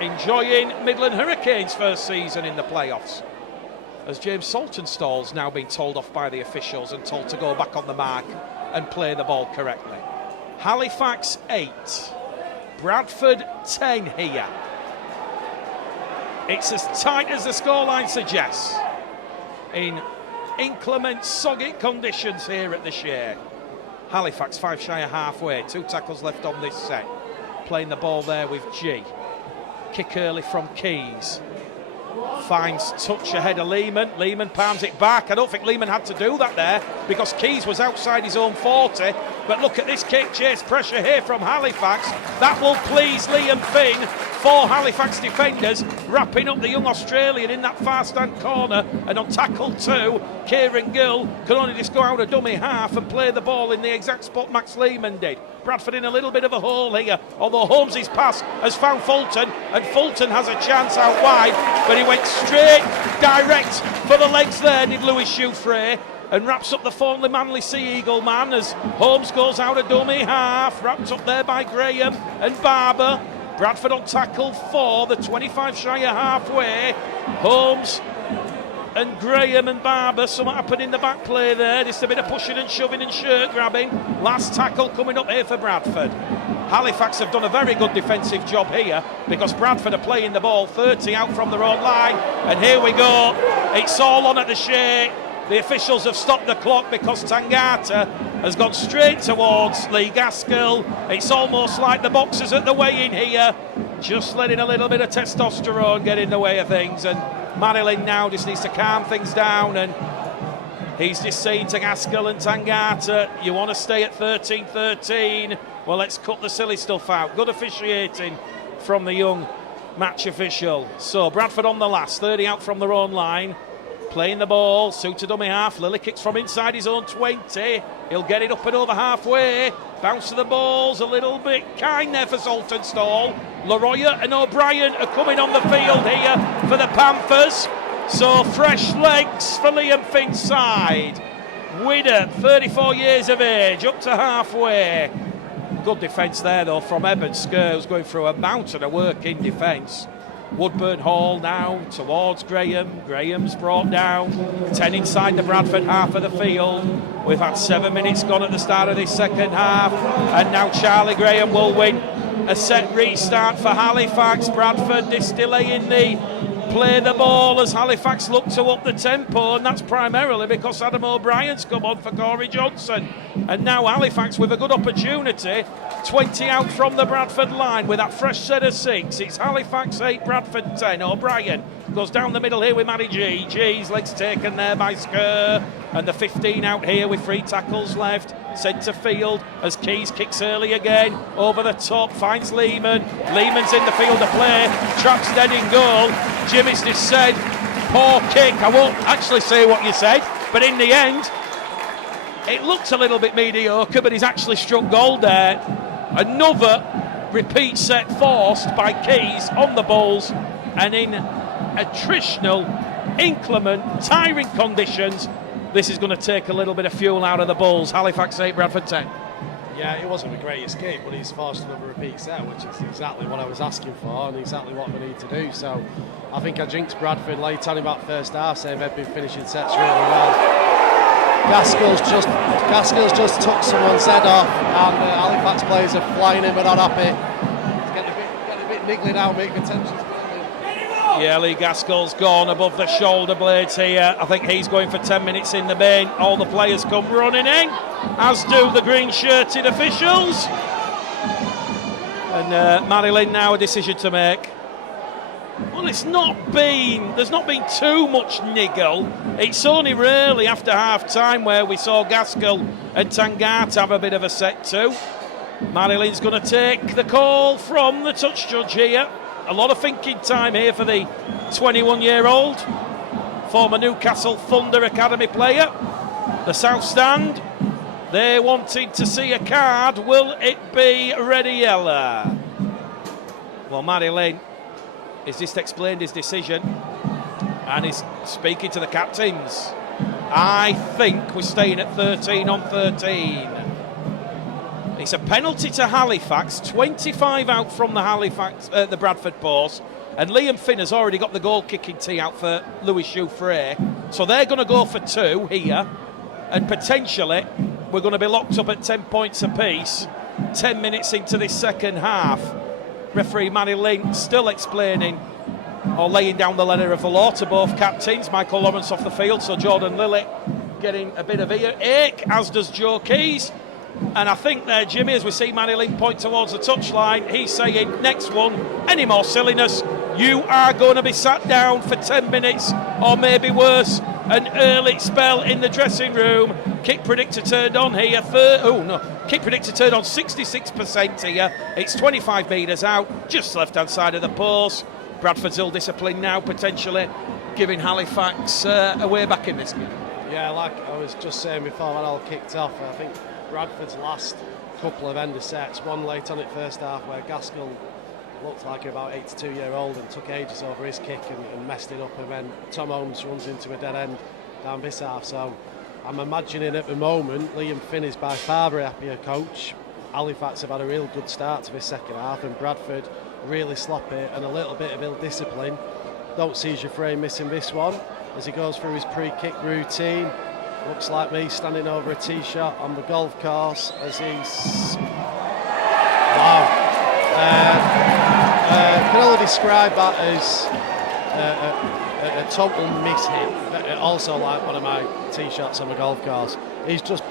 enjoying Midland Hurricanes' first season in the playoffs, as James Sutton-Stall's now been told off by the officials and told to go back on the mark and play the ball correctly. Halifax 8, Bradford 10 here. It's as tight as the scoreline suggests in inclement, soggy conditions here at the Share. Halifax 5 shy of halfway, 2 tackles left on this set. Playing the ball there with G. Kick early from Keys. Finds touch ahead of Lehman. Lehman palms it back. I don't think Lehman had to do that there because Keys was outside his own 40. But look at this kick chase pressure here from Halifax. That will please Liam Finn. 4 Halifax defenders wrapping up the young Australian in that far stand corner. And on tackle 2, Kieran Gill can only just go out a dummy half and play the ball in the exact spot Max Lehman did. Bradford in a little bit of a hole here, although Holmes' pass has found Fulton, and Fulton has a chance out wide, but he went straight, direct for the legs there, did Louis Jouffre, and wraps up the formerly Manly Sea Eagle man as Holmes goes out a dummy half, wrapped up there by Graham and Barber. Bradford on tackle 4, the 25 shy of halfway. Holmes and Graham and Barber, something happened in the back play there. Just a bit of pushing and shoving and shirt grabbing. Last tackle coming up here for Bradford. Halifax have done a very good defensive job here because Bradford are playing the ball 30 out from their own line. And here we go. It's all on at the Shea. The officials have stopped the clock because Tangata has gone straight towards Lee Gaskell. It's almost like the boxers at the weigh-in here, just letting a little bit of testosterone get in the way of things. And Marilyn now just needs to calm things down, and he's just saying to Gaskell and Tangata, you want to stay at 13-13? Well, let's cut the silly stuff out. Good officiating from the young match official. So Bradford on the last, 30 out from their own line. Playing the ball, Suter dummy half. Lilly kicks from inside his own 20. He'll get it up and over halfway. Bounce to the balls, a little bit kind there for Sutton-Stall. Laroya and O'Brien are coming on the field here for the Panthers. So fresh legs for Liam Finn's side. Widder, 34 years of age, up to halfway. Good defence there though from Eben Skur, who's going through a mountain of work in defence. Woodburn Hall now towards Graham. Graham's brought down. 10 inside the Bradford half of the field. We've had 7 minutes gone at the start of this second half. And now Charlie Graham will win a set restart for Halifax. Bradford this delay in the play the ball as Halifax look to up the tempo, and that's primarily because Adam O'Brien's come on for Corey Johnson. And now Halifax with a good opportunity, 20 out from the Bradford line with that fresh set of 6. It's Halifax 8, Bradford 10. O'Brien goes down the middle here with Matty G. G's legs taken there by Skur, and the 15 out here with 3 tackles left. Centre field as Keys kicks early again, over the top, finds Lehman. Lehman's in the field of play, traps dead in goal. Jimmy's just said, poor kick. I won't actually say what you said, but in the end, it looked a little bit mediocre, but he's actually struck gold there. Another repeat set forced by Keys on the Bulls, and in attritional, inclement, tiring conditions, this is going to take a little bit of fuel out of the Bulls. Halifax 8, Bradford 10. Yeah, it wasn't a great escape, but he's forced another repeat set, which is exactly what I was asking for and exactly what we need to do. So I think I jinxed Bradford late on about first half, saying they've been finishing sets really well. Gaskell's just took someone's head off, and Halifax players are flying in but not happy. It's getting a bit niggly now, making tensions. Yeah, Lee Gaskell's gone above the shoulder blades here. I think he's going for 10 minutes in the bin. All the players come running in, as do the green-shirted officials. And Marilyn now a decision to make. Well, there's not been too much niggle. It's only really after half-time where we saw Gaskell and Tangata have a bit of a set too. Marilyn's going to take the call from the touch judge here. A lot of thinking time here for the 21-year-old, former Newcastle Thunder Academy player. The South Stand, they wanted to see a card. Will it be Rediella? Well, Marilyn has just explained his decision and is speaking to the captains. I think we're staying at 13 on 13. It's a penalty to Halifax, 25 out from the Bradford post, and Liam Finn has already got the goal kicking tee out for Louis Jouffre, so they're going to go for 2 here, and potentially we're going to be locked up at 10 points apiece 10 minutes into this second half. Referee Manny Lynn still explaining or laying down the letter of the law to both captains. Michael Lawrence off the field, so Jordan Lilly getting a bit of earache, as does Joe Keys. And I think there, Jimmy, as we see Manny Lynn point towards the touchline, he's saying, next one, any more silliness, you are going to be sat down for 10 minutes or maybe worse. An early spell in the dressing room. Kick predictor turned on here. Kick predictor turned on 66% here. It's 25 metres out, just left-hand side of the post. Bradford's ill-disciplined now, potentially giving Halifax a way back in this game. Yeah, like I was just saying before that all kicked off, I think Bradford's last couple of end of sets, one late on it first half where Gaskell looked like about 82-year-old and took ages over his kick and messed it up, and then Tom Holmes runs into a dead end down this half. So I'm imagining at the moment Liam Finn is by far the happier coach. Halifax have had a real good start to this second half, and Bradford really sloppy and a little bit of ill-discipline. Don't see Jouffre missing this one as he goes through his pre-kick routine. Looks like me standing over a tee shot on the golf course as he's... Wow. Can only describe that as a total miss-hit. Also like one of my tee shots on the golf course. He's just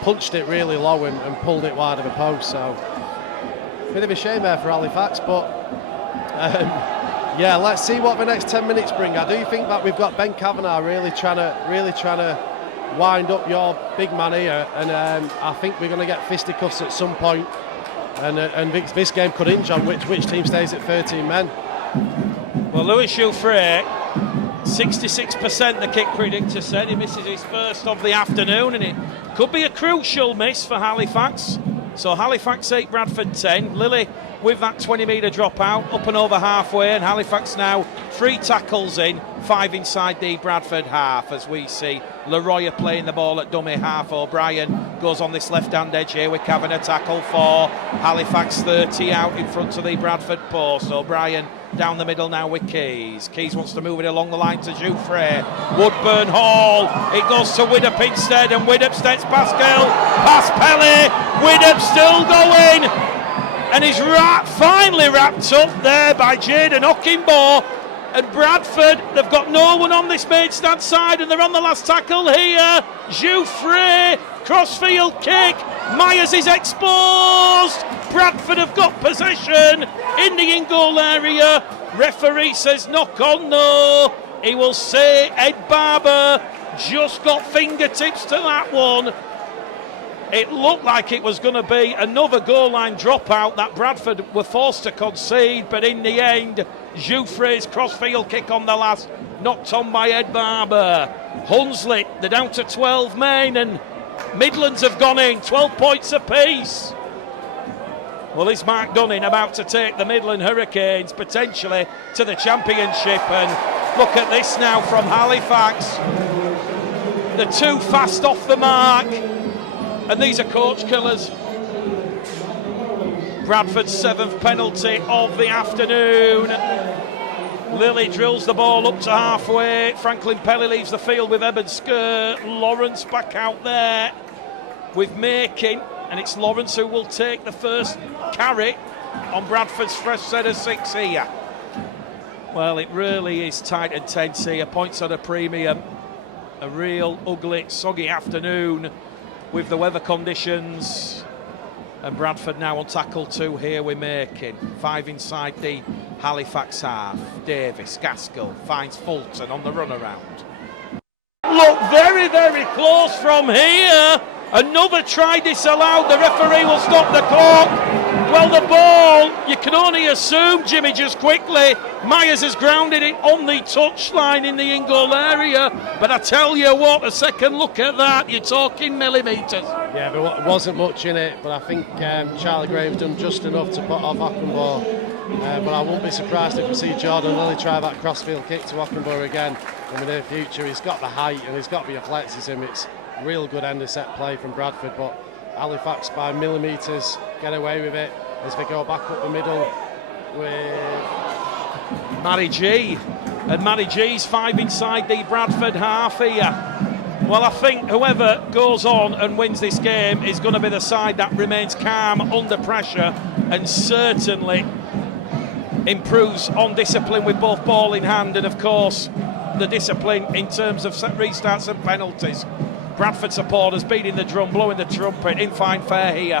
punched it really low and pulled it wide of the post. So bit of a shame there for Halifax, but yeah, let's see what the next 10 minutes bring. I do think that we've got Ben Kavanagh really trying to wind up your big man here, and I think we're going to get fisticuffs at some point, and this game could hinge on which team stays at 13 men. Well, Louis Jouffre, 66% the kick predictor said. He misses his first of the afternoon, and it could be a crucial miss for Halifax. So Halifax 8, Bradford 10. Lilly with that 20-metre dropout, up and over halfway, and Halifax now 3 tackles in, 5 inside the Bradford half, as we see Leroy playing the ball at dummy half. O'Brien goes on this left-hand edge here with Kavanagh tackle for Halifax, 30 out in front of the Bradford post. O'Brien down the middle now with Keys. Keys wants to move it along the line to Jouffre. Woodburn Hall. It goes to Widdop instead, and Widdop steps Pascal. Past Pelly. Widdop still going. And he's finally wrapped up there by Jaden Ockimbo. And Bradford, they've got no one on this main stand side, and they're on the last tackle here. Jouffre, crossfield kick. Myers is exposed. Bradford have got possession in the in-goal area. Referee says knock on, no. He will say Ed Barber just got fingertips to that one. It looked like it was going to be another goal line dropout that Bradford were forced to concede, but in the end, Jouffre's crossfield kick on the last, knocked on by Ed Barber. Hunslet, they're down to 12 men, and Midlands have gone in, 12 points apiece. Well, is Mark Dunning about to take the Midland Hurricanes potentially to the championship? And look at this now from Halifax. They're too fast off the mark, and these are coach killers. Bradford's 7th penalty of the afternoon. Lilly drills the ball up to halfway. Franklin Pelly leaves the field with Eben Sker. Lawrence back out there with Makin, and it's Lawrence who will take the first carry on Bradford's first set of 6 here. Well, it really is tight and tense here. Points at a premium. A real ugly, soggy afternoon with the weather conditions. And Bradford now on tackle 2 here with Makin. 5 inside the Halifax half. Davis, Gaskell finds Fulton on the run around. Look very, very close from here. Another try disallowed. The referee will stop the clock. Well, the ball, you can only assume, Jimmy, just quickly, Myers has grounded it on the touchline in the in-goal area. But I tell you what, a second look at that, you're talking millimetres. Yeah, there wasn't much in it, but I think Charlie Graham's done just enough to put off Ockenbaugh. But I won't be surprised if we see Jordan Lilly try that crossfield kick to Ockenbaugh again in the near future. He's got the height and he's got the athleticism. It's real good end of set play from Bradford, but Halifax by millimetres get away with it as they go back up the middle with Matty G. And Matty G's 5 inside the Bradford half here. Well, I think whoever goes on and wins this game is going to be the side that remains calm under pressure and certainly improves on discipline with both ball in hand and, of course, the discipline in terms of set restarts and penalties. Bradford supporters beating the drum, blowing the trumpet in fine fair here.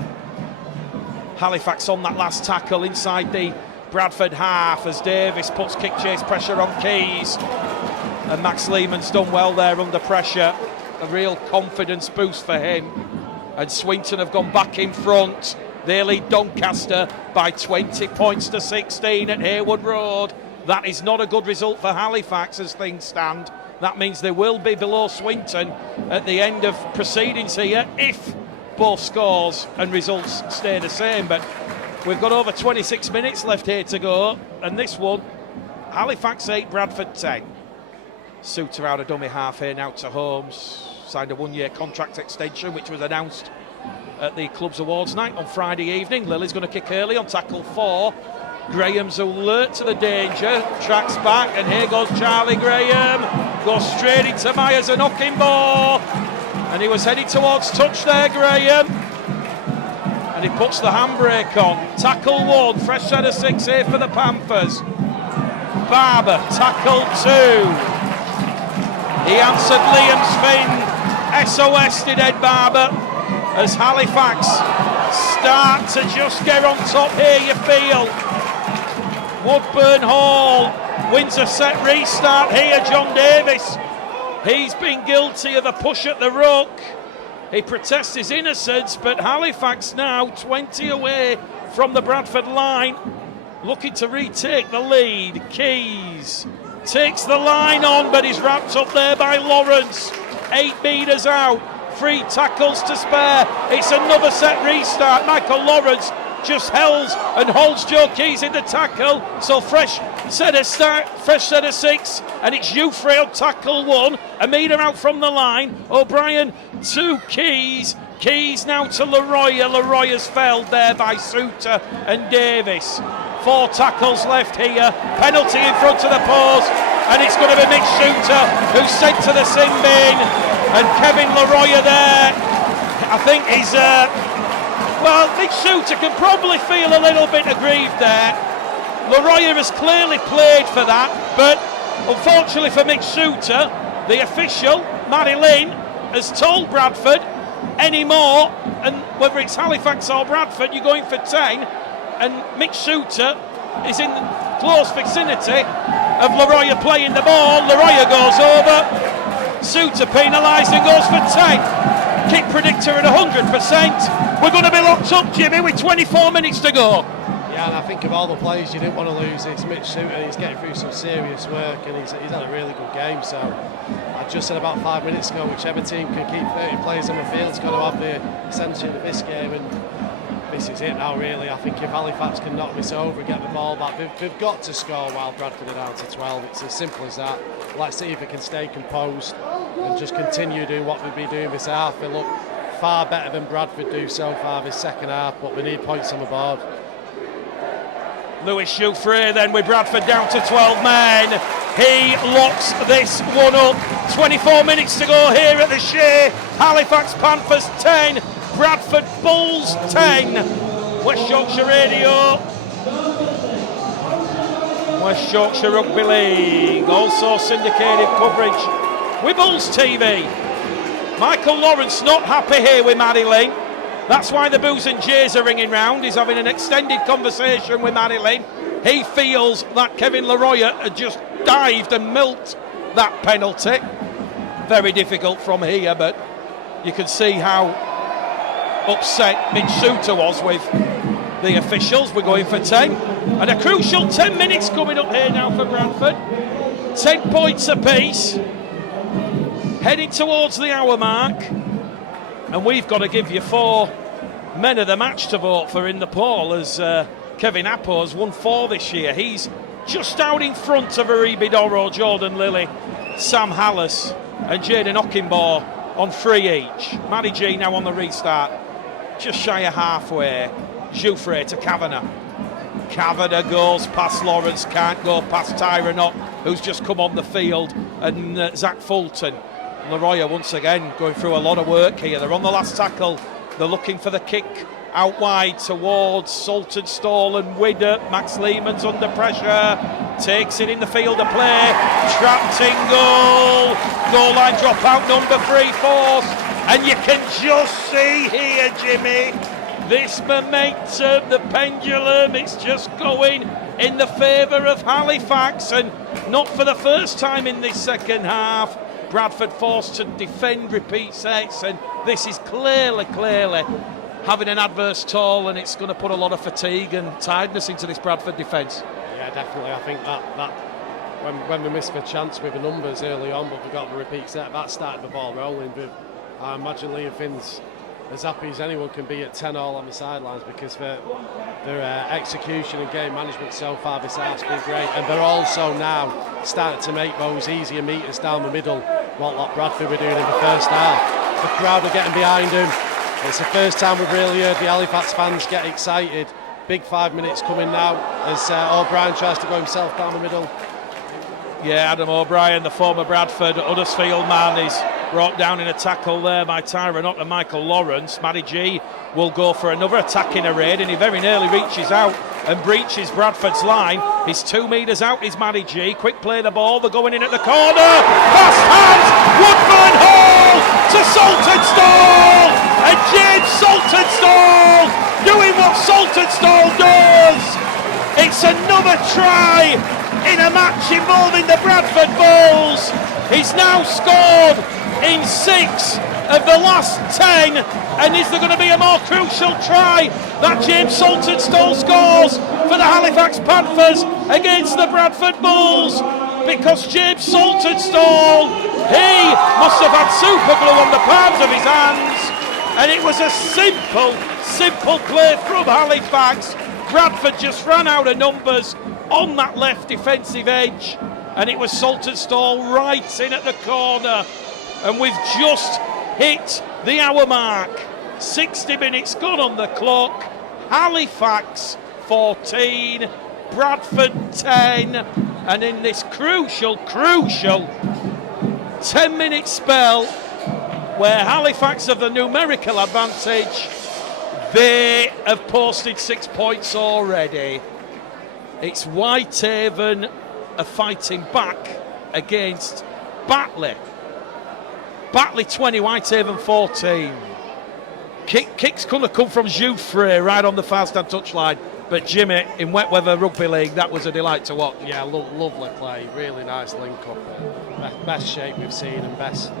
Halifax on that last tackle inside the Bradford half as Davis puts kick chase pressure on Keys. And Max Lehman's done well there under pressure. A real confidence boost for him. And Swinton have gone back in front. They lead Doncaster by 20 points to 16 at Haywood Road. That is not a good result for Halifax as things stand. That means they will be below Swinton at the end of proceedings here if both scores and results stay the same. But we've got over 26 minutes left here to go. And this one, Halifax 8, Bradford 10. Suter out a dummy half here now to Holmes. Signed a 1-year contract extension, which was announced at the club's awards night on Friday evening. Lily's going to kick early on tackle 4. Graham's alert to the danger, tracks back, and here goes Charlie Graham. Goes straight into Myers and Ockenbaugh. And he was headed towards touch there, Graham. And he puts the handbrake on. Tackle 1, fresh set of 6 here for the Panthers. Barber, tackle 2. He answered Liam's fin. SOS did Ed Barber as Halifax start to just get on top here, you feel. Woodburn Hall wins a set restart here, John Davis. He's been guilty of a push at the ruck. He protests his innocence, but Halifax now 20 away from the Bradford line, looking to retake the lead. Keys takes the line on, but he's wrapped up there by Lawrence. 8 metres out, 3 tackles to spare. It's another set restart. Michael Lawrence just holds Joe Keys in the tackle. So fresh set of 6, and it's Ufrail tackle 1. A metre out from the line. O'Brien to Keys. Keys now to Leroy. Leroy has felled there by Suter and Davis. 4 tackles left here. Penalty in front of the post, and it's going to be Mick Shooter who's sent to the sin bin. And Kevin Leroy there, I think he's well, Mick Shooter can probably feel a little bit aggrieved there. Leroy has clearly played for that, but unfortunately for Mick Shooter, the official, Matty Lynn, has told Bradford anymore, and whether it's Halifax or Bradford, you're going for 10, and Mick Shooter is in close vicinity of Leroy playing the ball. Leroy goes over, Suter penalised and goes for 10. Kick predictor at 100%. We're going to be locked up, Jimmy, with 24 minutes to go. Yeah, and I think of all the players you didn't want to lose, it's Mitch Shooter. He's getting through some serious work, and he's had a really good game. So I just said about 5 minutes ago, whichever team can keep 30 players on the field is going to have the ascension of this game, and this is it now, really. I think if Halifax can knock this over and get the ball back, they've got to score while Bradford are down to 12. It's as simple as that. Let's see if they can stay composed and just continue doing what they've been doing this half. They look far better than Bradford do so far this second half, but we need points on the board. Lewis Jouffre then with Bradford down to 12 men. He locks this one up. 24 minutes to go here at the Shea. Halifax Panthers 10, Bradford Bulls 10. West Yorkshire Radio, West Yorkshire Rugby League, also syndicated coverage with Bulls TV. Michael Lawrence not happy here with Matty Lane. That's why the boos and jeers are ringing round. He's having an extended conversation with Marilyn. He feels that Kevin Leroy had just dived and milked that penalty. Very difficult from here, but you can see how upset Mitch Suter was with the officials. We're going for 10. And a crucial 10 minutes coming up here now for Bradford. 10 points apiece. Heading towards the hour mark. And we've got to give you 4 men of the match to vote for in the poll, as Kevin Appo has won 4 this year. He's just out in front of Aribi Doro, Jordan Lilly, Sam Hallis and Jaden Ockenbaugh on 3 each. Matty G now on the restart, just shy of halfway. Jouffre to Kavanagh. Kavanagh goes past Lawrence, can't go past Tyranot, who's just come on the field, and Zach Fulton. Leroy once again going through a lot of work here. They're on the last tackle. They're looking for the kick out wide towards Sutton-Stall and Widder. Max Lehman's under pressure. Takes it in the field of play. Trapped in goal. Goal line dropout number 3 force. And you can just see here, Jimmy, this momentum, the pendulum, it's just going in the favour of Halifax. And not for the first time in this second half. Bradford forced to defend repeat sets, and this is clearly having an adverse toll, and it's going to put a lot of fatigue and tiredness into this Bradford defence. Yeah, definitely. I think that when we missed the chance with the numbers early on, but we got the repeat set, that started the ball rolling. But I imagine Liam Finn's as happy as anyone can be at 10-all on the sidelines, because their execution and game management so far this half's been great, and they're also now starting to make those easier meters down the middle, what Bradford were doing in the first half. The crowd are getting behind him. It's the first time we've really heard the Halifax fans get excited. Big 5 minutes coming now as O'Brien tries to go himself down the middle. Yeah, Adam O'Brien, the former Bradford Huddersfield man, is brought down in a tackle there by Tyranot and Michael Lawrence. Matty G will go for another attack in a raid, and he very nearly reaches out and breaches Bradford's line. He's 2 metres out, is Matty G. Quick play the ball, they're going in at the corner. Pass hands, Woodburn Hall to Sutton-Stall, and James Sutton-Stall doing what Sutton-Stall does. It's another try in a match involving the Bradford Bulls. He's now scored in 6 of the last 10, and is there going to be a more crucial try that James Sutton-Stall scores for the Halifax Panthers against the Bradford Bulls? Because James Sutton-Stall, he must have had super glue on the palms of his hands, and it was a simple play from Halifax. Bradford just ran out of numbers on that left defensive edge, and it was Sutton-Stall right in at the corner. And we've just hit the hour mark. 60 minutes gone on the clock. Halifax 14, Bradford 10, and in this crucial 10-minute spell where Halifax have the numerical advantage, they have posted 6 points already. It's Whitehaven are fighting back against Batley. Batley 20, Whitehaven 14. Kicks going to come from Jouffre right on the far stand touchline. But Jimmy, in wet weather rugby league, that was a delight to watch. Yeah, lovely play, really nice link up. Best shape we've seen and best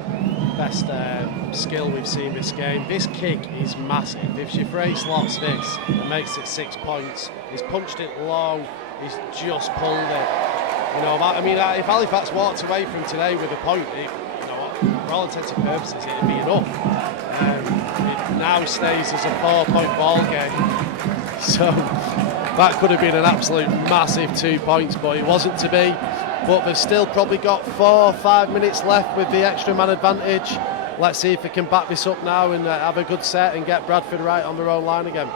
skill we've seen this game. This kick is massive. If Jouffre slots this and makes it 6 points, he's punched it low, he's just pulled it. You know, I mean, if Halifax walked away from today with a point, for all intents and purposes, it'd be enough. It now stays as a 4-point ball game. So that could have been an absolute massive 2 points, but it wasn't to be. But they've still probably got 4 or 5 minutes left with the extra man advantage. Let's see if they can back this up now and have a good set and get Bradford right on their own line again.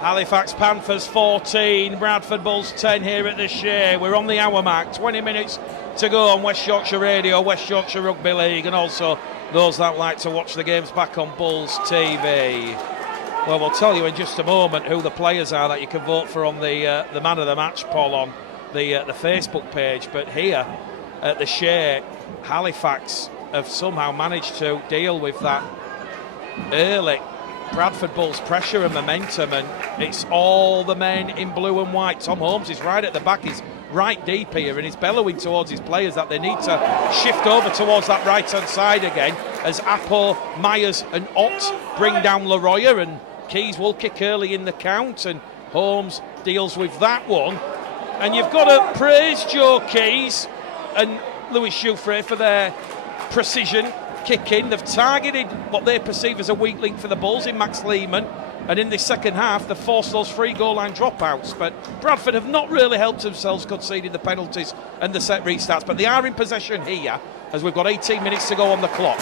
Halifax Panthers 14, Bradford Bulls 10 here at the Shea. We're on the hour mark, 20 minutes to go on West Yorkshire Radio, West Yorkshire Rugby League, and also those that like to watch the games back on Bulls TV. Well, we'll tell you in just a moment who the players are that you can vote for on the Man of the Match poll on the Facebook page. But here at the Shea, Halifax have somehow managed to deal with that early Bradford Bulls pressure and momentum, and it's all the men in blue and white. Tom Holmes is right at the back, he's right deep here, and he's bellowing towards his players that they need to shift over towards that right hand side again, as Appo, Myers and Ott bring down Leroy, and Keys will kick early in the count, and Holmes deals with that one. And you've got to praise Joe Keys and Lewis Jouffre for their precision kicking. They've targeted what they perceive as a weak link for the Bulls in Max Lehman, and in this second half they've forced those 3 goal line dropouts, but Bradford have not really helped themselves conceding the penalties and the set restarts, but they are in possession here as we've got 18 minutes to go on the clock.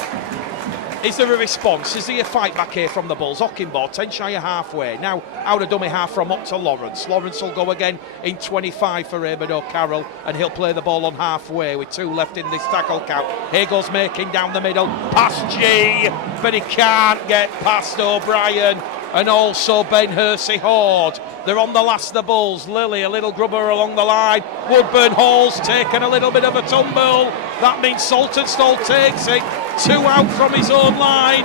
Is there a response? Is there a fight back here from the Bulls? Ockenbaugh, 10 shy of halfway. Now out of dummy half from Ott to Lawrence. Lawrence will go again in 25 for Eamon O'Carroll, and he'll play the ball on halfway with 2 left in this tackle count. Here goes Makin down the middle, past G, but he can't get past O'Brien, and also Ben Hersey-Horde. They're on the last of the Bulls. Lilly, a little grubber along the line. Woodburn Hall's taken a little bit of a tumble. That means Sutton-Stall takes it. 2 out from his own line.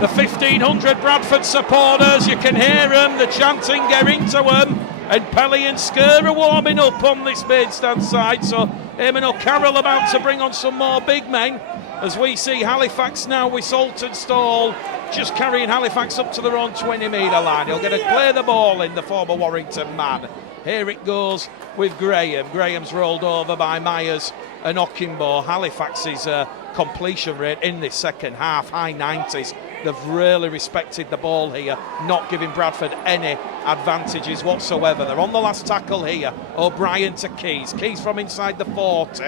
The 1,500 Bradford supporters, you can hear them, the chanting, get into them. And Pelly and Skur are warming up on this main stand side. So Eamon O'Carroll about to bring on some more big men, as we see Halifax now with Sutton-Stall just carrying Halifax up to their own 20-metre line. He'll get to play the ball in, the former Warrington man. Here it goes with Graham. Graham's rolled over by Myers and Ockenbaugh. Halifax's completion rate in this second half, high 90s. They've really respected the ball here, not giving Bradford any advantages whatsoever. They're on the last tackle here. O'Brien to Keys. Keys from inside the 40.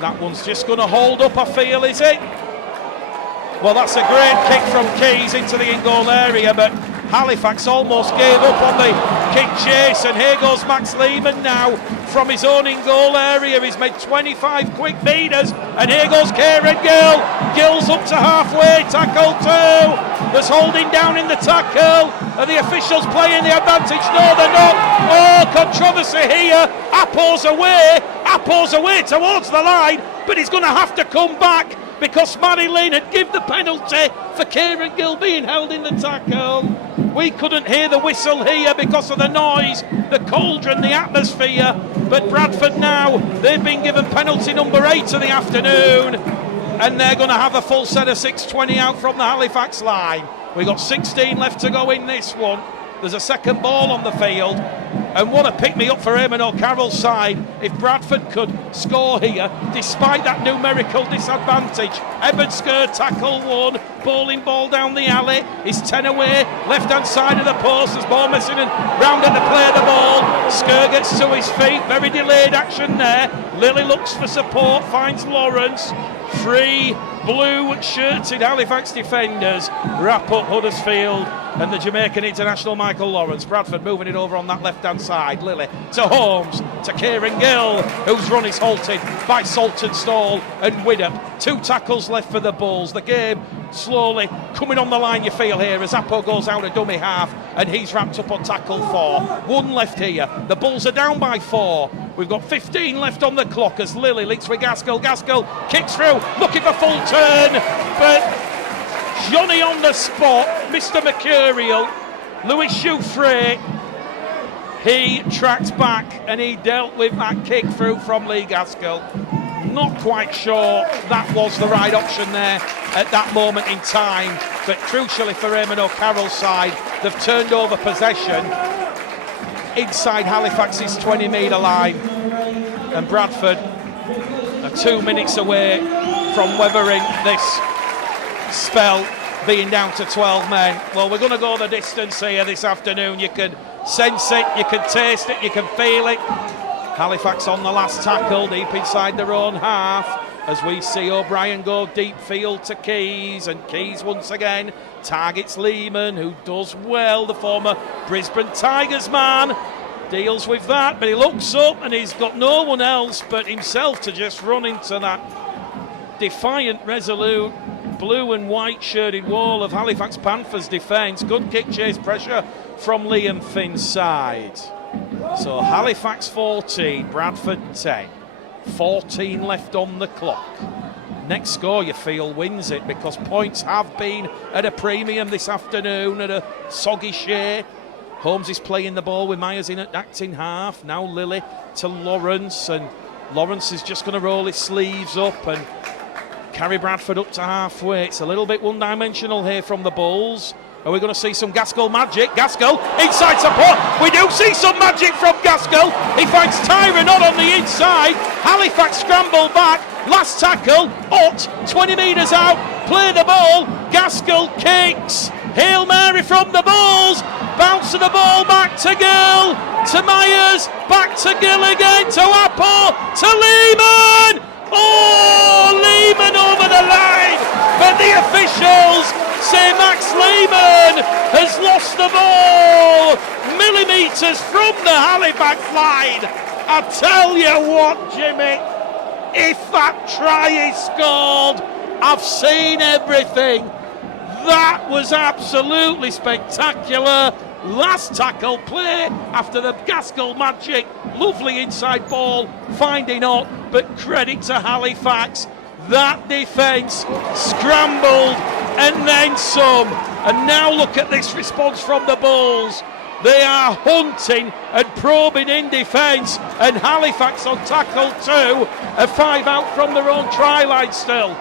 That one's just going to hold up, I feel, is it? Well, that's a great kick from Keys into the in-goal area, but Halifax almost gave up on the kick chase, and here goes Max Lehman now from his own in-goal area. He's made 25 quick meters, and here goes Kieran Gill. Gill's up to halfway, tackle 2. There's holding down in the tackle. Are the officials playing the advantage? No, they're not. Oh, controversy here. Appo's away towards the line, but he's going to have to come back, because Matty Lane had given the penalty for Kieran Gill being held in the tackle. We couldn't hear the whistle here because of the noise, the cauldron, the atmosphere. But Bradford now, they've been given penalty number 8 of the afternoon, and they're going to have a full set of 6:20 out from the Halifax line. We've got 16 left to go in this one. There's a second ball on the field, and what a pick-me-up for Eamon O'Carroll's side if Bradford could score here, despite that numerical disadvantage. Eben Skur tackle 1, bowling ball down the alley, is 10 away, left-hand side of the post, there's ball missing and round at the play of the ball. Skur gets to his feet, very delayed action there. Lilly looks for support, finds Lawrence. 3 blue-shirted Halifax defenders wrap up Huddersfield and the Jamaican international Michael Lawrence. Bradford moving it over on that left-hand side. Lilly to Holmes, to Kieran Gill, whose run is halted by Sutton-Stall and Widdop. 2 tackles left for the Bulls. The game slowly coming on the line, you feel here, as Appo goes out a dummy half, and he's wrapped up on tackle 4. 1 left here. The Bulls are down by 4. We've got 15 left on the clock as Lilly links with Gaskell. Gaskell kicks through, looking for full turn, but Johnny on the spot, Mr. Mercurial, Lewis Jouffre, he tracked back and he dealt with that kick through from Lee Gaskell. Not quite sure that was the right option there at that moment in time, but crucially for Eamon O'Carroll's side, they've turned over possession inside Halifax's 20-metre line, and Bradford are 2 minutes away from weathering this spell, being down to 12 men. Well, we're going to go the distance here this afternoon. You can sense it, you can taste it, you can feel it. Halifax on the last tackle, deep inside their own half, as we see O'Brien go deep field to Keys, and Keys once again targets Lehman, who does well, the former Brisbane Tigers man. Deals with that, but he looks up and he's got no one else but himself to just run into that defiant, resolute, blue and white shirted wall of Halifax Panthers defence. Good kick chase pressure from Liam Finn's side. So Halifax 14, Bradford 10. 14 left on the clock. next score you feel wins it, because points have been at a premium this afternoon at a soggy share. Holmes is playing the ball with Myers in at acting half. Now Lilly to Lawrence, and Lawrence is just going to roll his sleeves up and carry Bradford up to halfway. It's a little bit one-dimensional here from the Bulls. Are we going to see some Gaskell magic? Gaskell inside support. We do see some magic from Gaskell. He finds Tyra not on the inside. Halifax scramble back. Last tackle. Ott 20 metres out. Play the ball. Gaskell kicks. Hail Mary from the Bulls. Bounce of the ball back to Gill. To Myers. Back to Gill again. To Apple. To Lehman. Oh, Lehman over the line. But the officials say Max Lehman has lost the ball millimetres from the Halifax line. I tell you what, Jimmy, if that try is scored, I've seen everything. That was absolutely spectacular. Last tackle play after the Gaskell magic. Lovely inside ball, finding Ott, but credit to Halifax. That defence scrambled and then some. And now look at this response from the Bulls. They are hunting and probing in defence, and Halifax on tackle 2, a 5 out from their own try line still.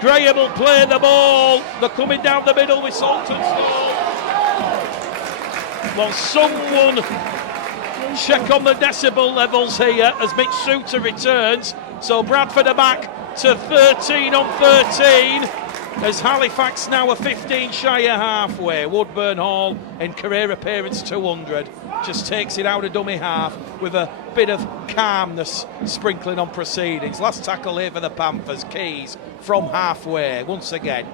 Graham will play the ball. They're coming down the middle with Sutton-Stall. Well, someone check on the decibel levels here as Mitch Suter returns. So Bradford are back to 13 on 13. As Halifax now are 15 shy of halfway. Woodburn Hall in career appearance 200 just takes it out of dummy half with a bit of calmness sprinkling on proceedings. Last tackle here for the Panthers. Keys from halfway once again.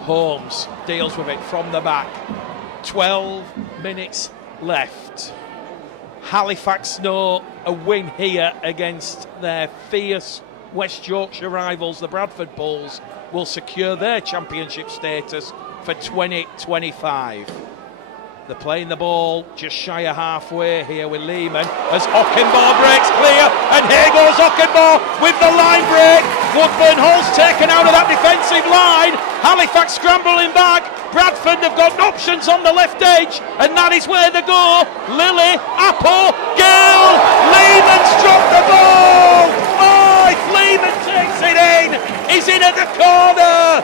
Holmes deals with it from the back. 12 minutes left. Halifax know a win here against their fierce West Yorkshire rivals, the Bradford Bulls, will secure their championship status for 2025. They're playing the ball just shy of halfway here with Lehman as Ockenbaugh breaks clear, and here goes Ockenbaugh with the line break. Woodburn Hall's taken out of that defensive line. Halifax scrambling back. Bradford have got options on the left edge, and that is where they go. Lilly, Apple, Gill, Lehman's dropped the ball. Oh, if Lehman takes it in, he's in at the corner.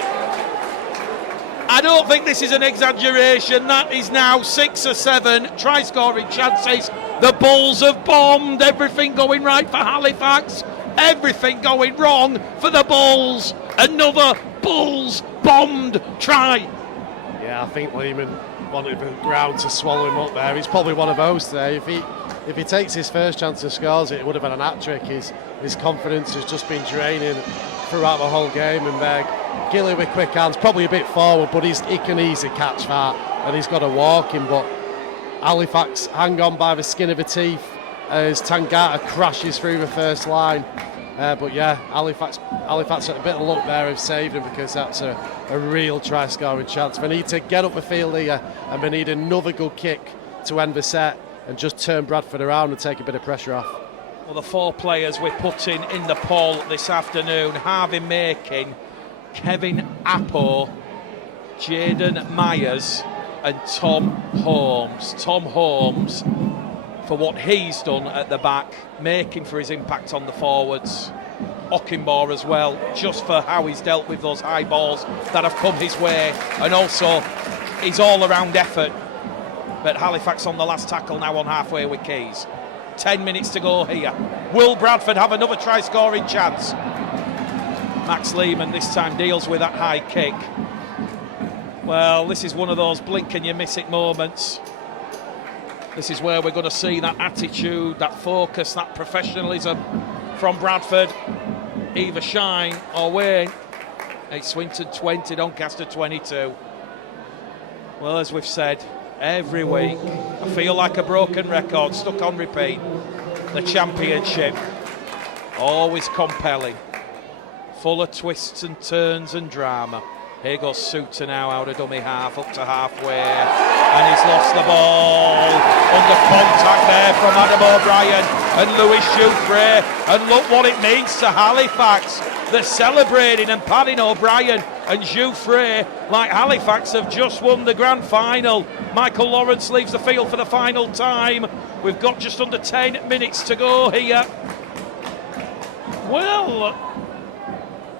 I don't think this is an exaggeration. That is now 6 or 7 try-scoring chances. The Bulls have bombed. Everything going right for Halifax. Everything going wrong for the Bulls. Another Bulls bombed try. Yeah, I think Lehman wanted the ground to swallow him up there. He's probably one of those today. If he takes his first chance and scores it, it would have been an hat-trick. His confidence has just been draining throughout the whole game, and Gilly with quick hands, probably a bit forward, but he can easily catch that, and he's got to walk him. But Halifax hang on by the skin of the teeth as Tangata crashes through the first line. But yeah, Halifax had a bit of luck there have saved him, because that's a real try-scoring chance. They need to get up the field here, and they need another good kick to end the set and just turn Bradford around and take a bit of pressure off. Well, the 4 players we're putting in the poll this afternoon: Harvey Makin, Kevin Appo, Jaden Myers and Tom Holmes. Tom Holmes for what he's done at the back, Makin for his impact on the forwards, Ockenbaugh as well, just for how he's dealt with those high balls that have come his way, and also his all-around effort. But Halifax on the last tackle now on halfway with Keys. 10 minutes to go here. Will Bradford have another try-scoring chance? Max Lehman this time deals with that high kick. Well, this is one of those blink and you miss it moments. This is where we're going to see that attitude, that focus, that professionalism from Bradford either shine or wane. It's Swinton 20, Doncaster 22. Well, as we've said, every week I feel like a broken record stuck on repeat. The championship, always compelling, full of twists and turns and drama. Here goes Suter now out of dummy half, up to halfway, and he's lost the ball. Under contact there from Adam O'Brien, and Lewis Jouffre. And look what it means to Halifax. They're celebrating, and Paddy O'Brien and Jouffre, like Halifax, have just won the grand final. Michael Lawrence leaves the field for the final time. We've got just under 10 minutes to go here. Well,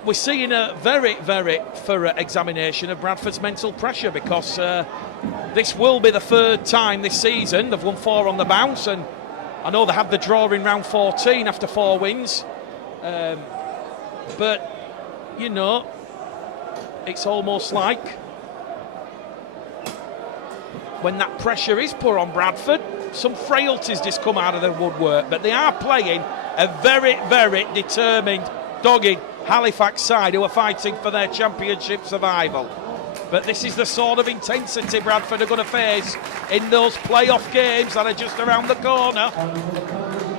we're seeing a very, very thorough examination of Bradford's mental pressure, because this will be the third time this season. They've won 4 on the bounce, and I know they had the draw in round 14 after 4 wins. But, you know, it's almost like when that pressure is put on Bradford, some frailties just come out of the woodwork. But they are playing a very, very determined, dogged Halifax side who are fighting for their championship survival. But this is the sort of intensity Bradford are going to face in those playoff games that are just around the corner.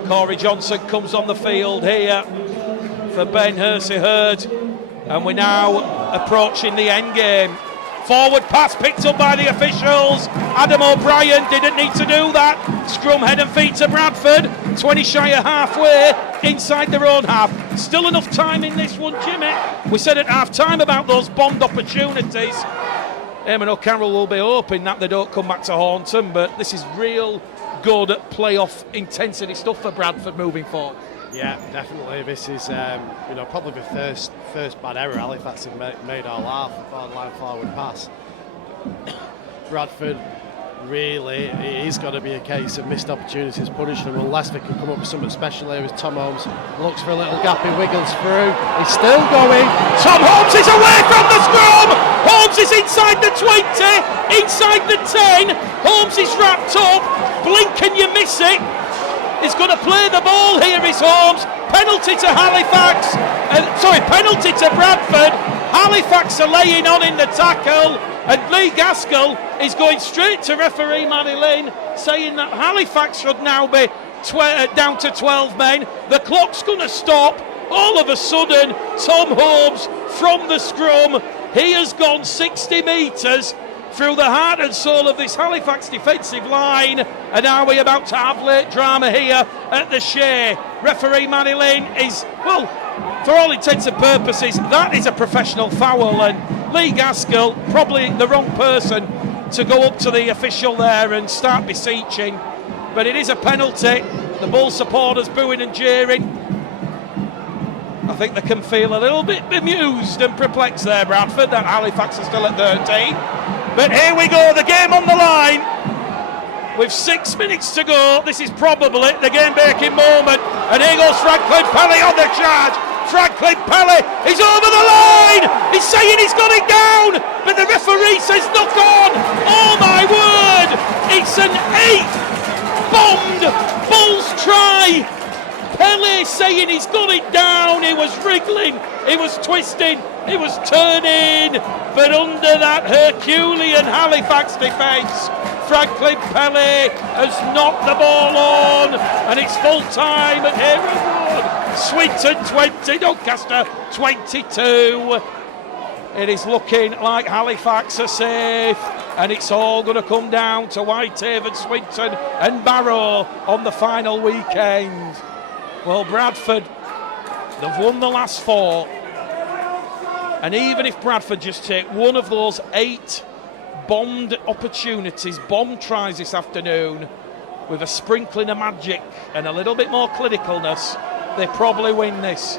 Corey Johnson comes on the field here for Ben Hersey-Hurd, and we're now approaching the end game. Forward pass picked up by the officials. Adam O'Brien didn't need to do that. Scrum head and feet to Bradford. 20 shy of halfway inside their own half. Still enough time in this one, Jimmy. We said at half time about those bombed opportunities. Eamon O'Carroll will be hoping that they don't come back to haunt them, but this is real good playoff intensity stuff for Bradford moving forward. Yeah, definitely. This is, probably the first bad error Halifax have made all half, the line forward pass. Bradford, really, it is going to be a case of missed opportunities punishing them unless they can come up with something special here. As Tom Holmes looks for a little gap, he wiggles through. He's still going. Tom Holmes is away from the scrum. Holmes is inside the 20, inside the 10. Holmes is wrapped up. Blink and you miss it. He's going to play the ball here, is Holmes. Penalty to Halifax. Penalty to Bradford. Halifax are laying on in the tackle, and Lee Gaskell is going straight to referee Manny Lynn, saying that Halifax should now be down to 12 men. The clock's going to stop. All of a sudden, Tom Holmes from the scrum, he has gone 60 metres through the heart and soul of this Halifax defensive line, and are we about to have late drama here at the Shea? Referee Manny Lane is, well, for all intents and purposes, that is a professional foul, and Lee Gaskell, probably the wrong person to go up to the official there and start beseeching, but it is a penalty. The Bull supporters booing and jeering. I think they can feel a little bit bemused and perplexed there, Bradford, that Halifax are still at 13. But here we go, the game on the line. With 6 minutes to go, this is probably the game-breaking moment. And here goes Franklin Pelly on the charge. Franklin Pelly is over the line. He's saying he's got it down, but the referee says knock on. Oh my word! It's an 8th bombed Bulls try. Pelly saying he's got it down. He was wriggling, he was twisting, he was turning, but under that Herculean Halifax defence, Franklin Pelly has knocked the ball on, and it's full time at Hayward Road. Swinton 20, Doncaster 22. It is looking like Halifax are safe, and it's all going to come down to Whitehaven, Swinton and Barrow on the final weekend. Well, Bradford, they've won the last 4, and even if Bradford just take one of those 8 bombed opportunities, bomb tries this afternoon, with a sprinkling of magic and a little bit more clinicalness, they probably win this.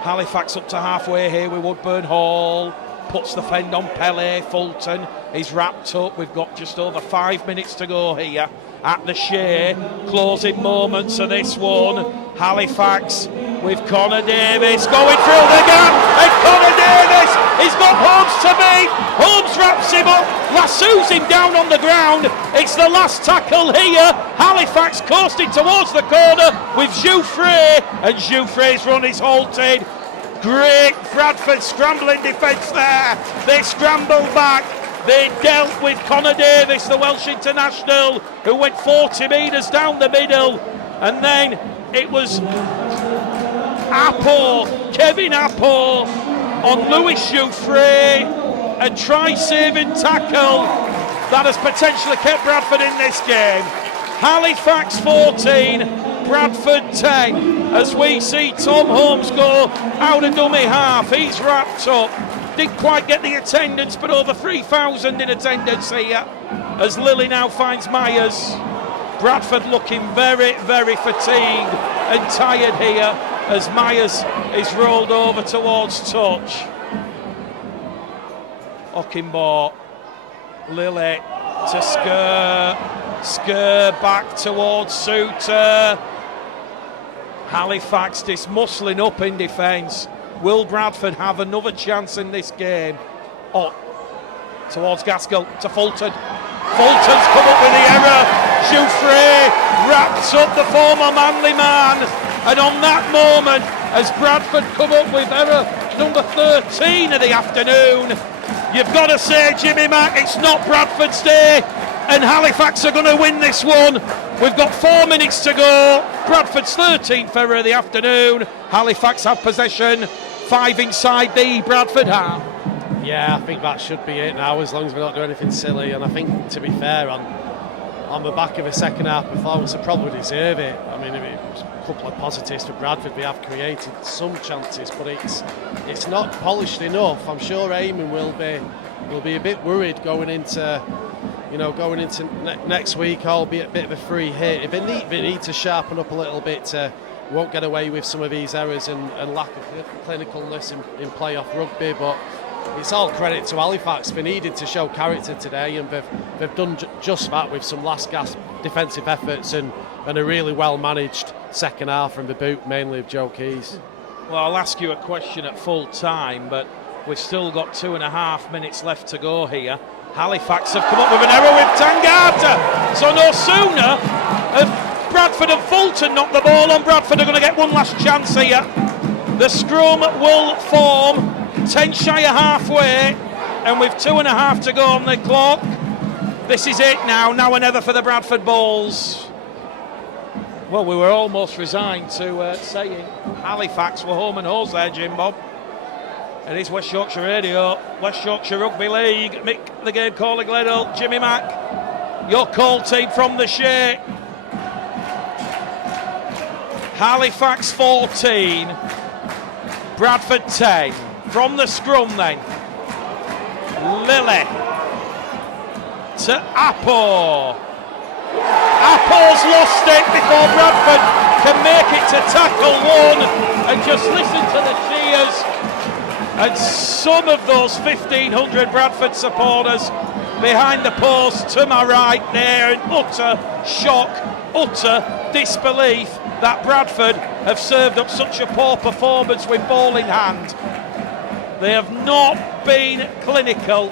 Halifax up to halfway here with Woodburn Hall, puts the fend on Pelé. Fulton is wrapped up. We've got just over 5 minutes to go here at the Shea. Closing moments of this one. Halifax with Connor Davis going through the gap, and Connor Davis, he's got Holmes to beat. Holmes wraps him up, lassoes him down on the ground. It's the last tackle here. Halifax coasting towards the corner with Jouffre, and Jouffre's run is halted. Great Bradford scrambling defence there. They scrambled back. They dealt with Connor Davis, the Welsh international, who went 40 metres down the middle, and then it was Kevin Apple on Lewis Jouffre, a try-saving tackle that has potentially kept Bradford in this game. Halifax 14, Bradford 10. As we see Tom Holmes go out of dummy half, he's wrapped up. Didn't quite get the attendance, but over 3,000 in attendance here. As Lily now finds Myers. Bradford looking very, very fatigued and tired here as Myers is rolled over towards touch. Ockenbaugh, Lily to Sker back towards Suter. Halifax just muscling up in defence. Will Bradford have another chance in this game? Oh, towards Gaskell, to Fulton. Fulton's come up with the error. Jouffre wraps up the former Manly man. And on that moment, as Bradford come up with error number 13 of the afternoon, you've got to say, Jimmy Mack, it's not Bradford's day. And Halifax are going to win this one. We've got 4 minutes to go. Bradford's 13th error of the afternoon. Halifax have possession. 5 inside the Bradford half. Yeah, I think that should be it now, as long as we don't do anything silly. And I think, to be fair, on the back of a second half performance, they probably deserve it. I mean, it was a couple of positives for Bradford. They have created some chances, but it's not polished enough. I'm sure Eamon will be a bit worried going into next week. Albeit a bit of a free hit. They need to sharpen up a little bit. Won't get away with some of these errors and lack of clinicalness in playoff rugby, but it's all credit to Halifax. They needed to show character today, and they've done just that with some last gasp defensive efforts and a really well managed second half from the boot, mainly of Joe Keys. Well, I'll ask you a question at full time, but we've still got 2.5 minutes left to go here. Halifax have come up with an error with Tangata, so no sooner have Bradford and Fulton knock the ball on. Bradford are going to get one last chance here. The scrum will form 10 shy of halfway, and with 2.5 to go on the clock, this is it now or never for the Bradford Bulls. Well, we were almost resigned to saying Halifax were home and hose there, Jim Bob. It is West Yorkshire Radio, West Yorkshire Rugby League. Mick, the game caller, Gledhill, Jimmy Mack, your call team from the Shea. Halifax 14, Bradford 10. From the scrum then, Lily to Apple. Apple's lost it before Bradford can make it to tackle one, and just listen to the cheers. And some of those 1,500 Bradford supporters behind the post to my right there in utter shock, utter disbelief that Bradford have served up such a poor performance with ball in hand. They have not been clinical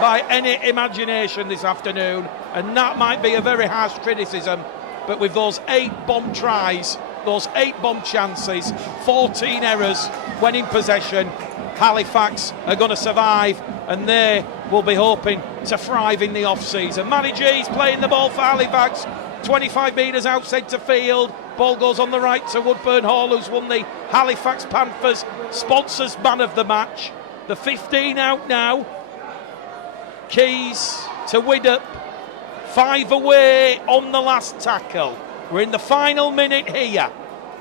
by any imagination this afternoon, and that might be a very harsh criticism, but with those 8 bomb tries, those 8 bomb chances, 14 errors when in possession, Halifax are going to survive, and they will be hoping to thrive in the off-season. Manny G's playing the ball for Halifax, 25 metres out centre field. Ball goes on the right to Woodburn Hall, who's won the Halifax Panthers sponsors man of the match. The 15 out now. Keys to Widdop. 5 away on the last tackle. We're in the final minute here.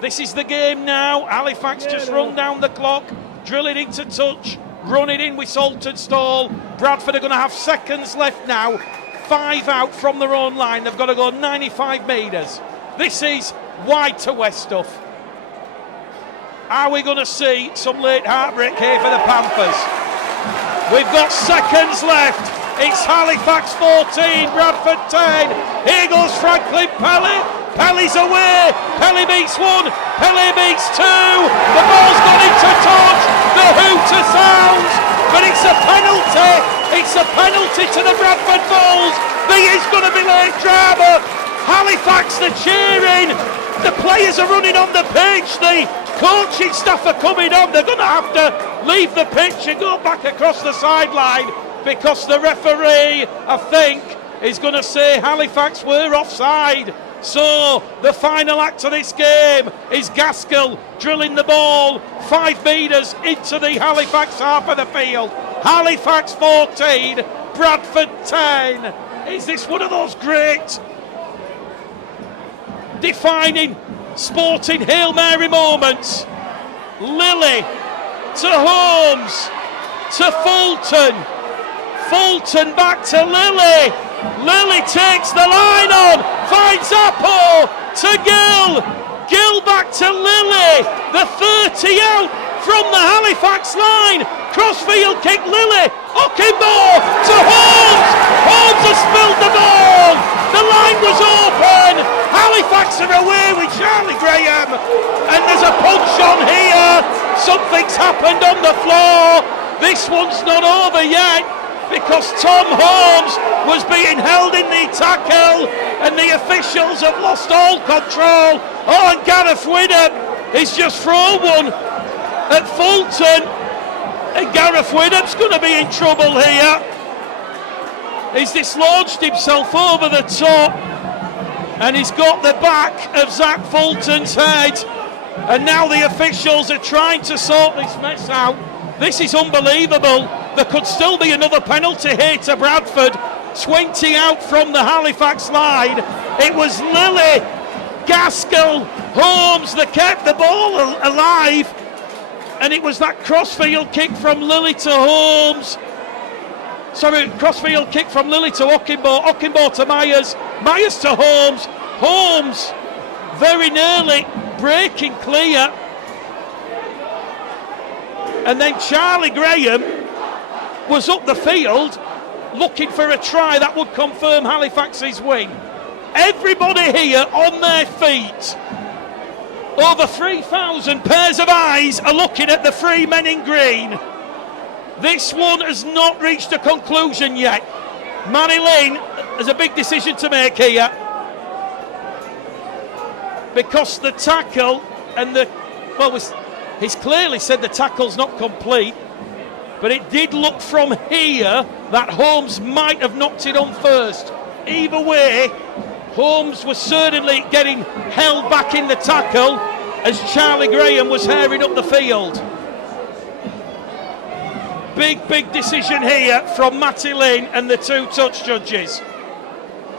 This is the game now. Halifax just run down the clock, drill it into touch, run it in with Sutton-Stall. Bradford are going to have seconds left now. 5 out from their own line. They've got to go 95 metres. This is wide to west stuff. Are we going to see some late heartbreak here for the Panthers? We've got seconds left. It's Halifax 14, Bradford 10. Here goes Franklin Pelly. Pelly's away. Pelly beats 1. Pelly beats 2. The ball's gone into touch. The hooter sounds, but it's a penalty. It's a penalty to the Bradford Bulls. There is going to be late drama. Halifax, the cheering. The players are running on the pitch. The coaching staff are coming on. They're going to have to leave the pitch and go back across the sideline because the referee, I think, is going to say Halifax were offside. So the final act of this game is Gaskell drilling the ball 5 metres into the Halifax half of the field. Halifax 14, Bradford 10. Is this one of those great defining sporting Hail Mary moments. Lilly to Holmes to Fulton. Fulton back to Lilly. Lilly takes the line on, finds Apple to Gill. Gill back to Lilly. The 30 out from the Halifax line. Crossfield kick, Lilly. Ockimbo to Holmes. Holmes has spilled the ball. The line was open. Halifax are away with Charlie Graham. And there's a punch on here. Something's happened on the floor. This one's not over yet, because Tom Holmes was being held in the tackle and the officials have lost all control. Oh, and Gareth Widdop is just thrown one at Fulton, and Gareth Widdop's going to be in trouble here. He's dislodged himself over the top and he's got the back of Zach Fulton's head, and now the officials are trying to sort this mess out. This is unbelievable. There could still be another penalty here to Bradford. 20 out from the Halifax line. It was Lilly, Gaskell, Holmes that kept the ball alive. And it was that crossfield kick from Lilly to Holmes. Sorry, crossfield kick from Lilly to Ockimbo. Ockimbo to Myers. Myers to Holmes. Holmes very nearly breaking clear. And then Charlie Graham was up the field looking for a try that would confirm Halifax's win. Everybody here on their feet. Over 3,000 pairs of eyes are looking at the three men in green. This one has not reached a conclusion yet. Manny Lane has a big decision to make here, because the tackle and he's clearly said the tackle's not complete, but it did look from here that Holmes might have knocked it on first. Either way, Holmes was certainly getting held back in the tackle as Charlie Graham was herring up the field. Big decision here from Matty Lynn and the two touch judges.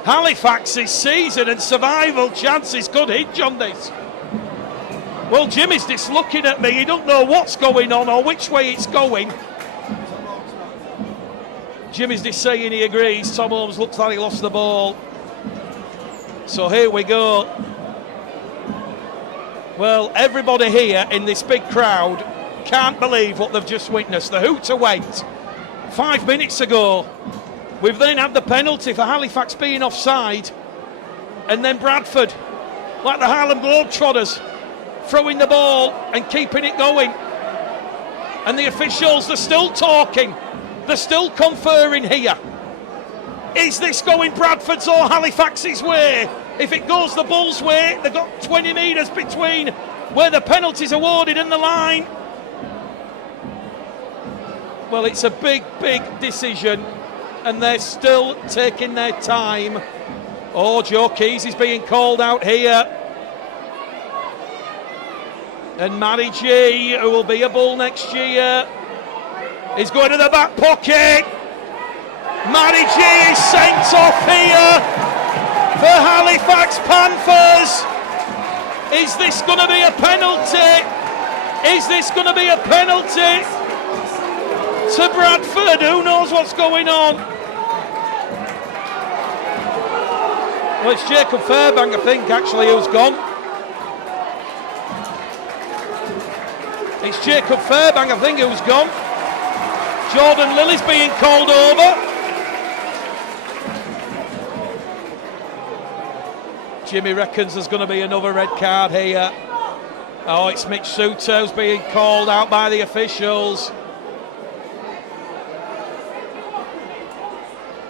Halifax's season and survival chances could hinge on this. Well, Jimmy's just looking at me. He don't know what's going on or which way it's going. Jimmy's just saying he agrees. Tom Holmes looks like he lost the ball. So here we go. Well, everybody here in this big crowd can't believe what they've just witnessed. The hooter went 5 minutes ago. We've then had the penalty for Halifax being offside. And then Bradford, like the Harlem Globetrotters, throwing the ball and keeping it going. And the officials, they're still talking. They're still conferring here. Is this going Bradford's or Halifax's way? If it goes the Bulls' way, they've got 20 metres between where the penalty's awarded and the line. Well, it's a big decision, and they're still taking their time. Oh, Joe Keys is being called out here. And Matty G, who will be a Bull next year, is going to the back pocket. Matty G is sent off here for Halifax Panthers. Is this going to be a penalty? Is this going to be a penalty to Bradford? Who knows what's going on? Well, it's Jacob Fairbank, I think, actually, who's gone. It's Jacob Fairbank, I think, who's gone. Jordan Lilly's being called over. Jimmy reckons there's going to be another red card here. Oh, it's Mitch Suter who's being called out by the officials.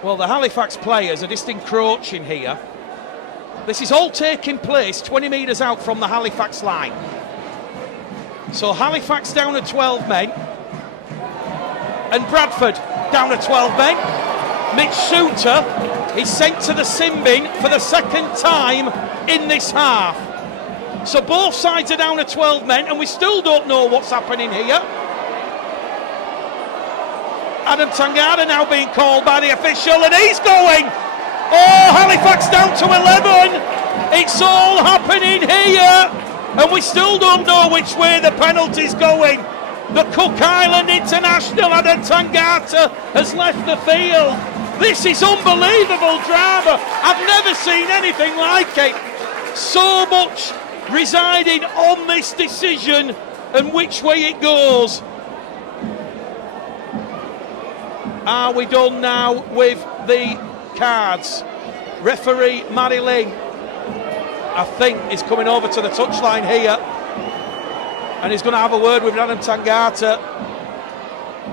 Well, the Halifax players are just encroaching here. This is all taking place 20 metres out from the Halifax line. So Halifax down to 12 men. And Bradford down to 12 men. Mitch Suter is sent to the sin bin for the second time in this half. So both sides are down to 12 men, and we still don't know what's happening here. Adam Tangada now being called by the official, and he's going. Oh, Halifax down to 11. It's all happening here, and we still don't know which way the penalty's going. The Cook Island international Adam Tangata has left the field. This is unbelievable drama. I've never seen anything like it. So much residing on this decision and which way it goes. Are we done now with the cards? Referee Marilyn, I think, is coming over to the touchline here, and he's going to have a word with Adam Tangata.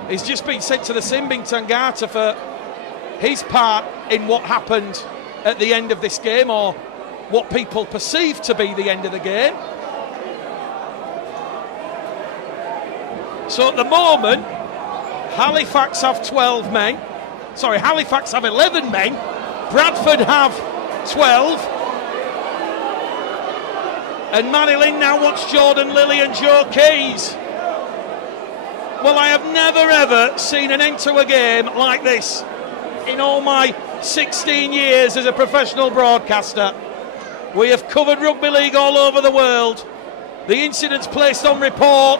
He's just been sent to the Simbing Tangata for his part in what happened at the end of this game, or what people perceive to be the end of the game. So at the moment, Halifax have 12 men. Sorry, Halifax have 11 men. Bradford have 12. And Marilyn now wants Jordan Lilly and Joe Keys. Well, I have never ever seen an end to a game like this in all my 16 years as a professional broadcaster. We have covered rugby league all over the world. The incident's placed on report.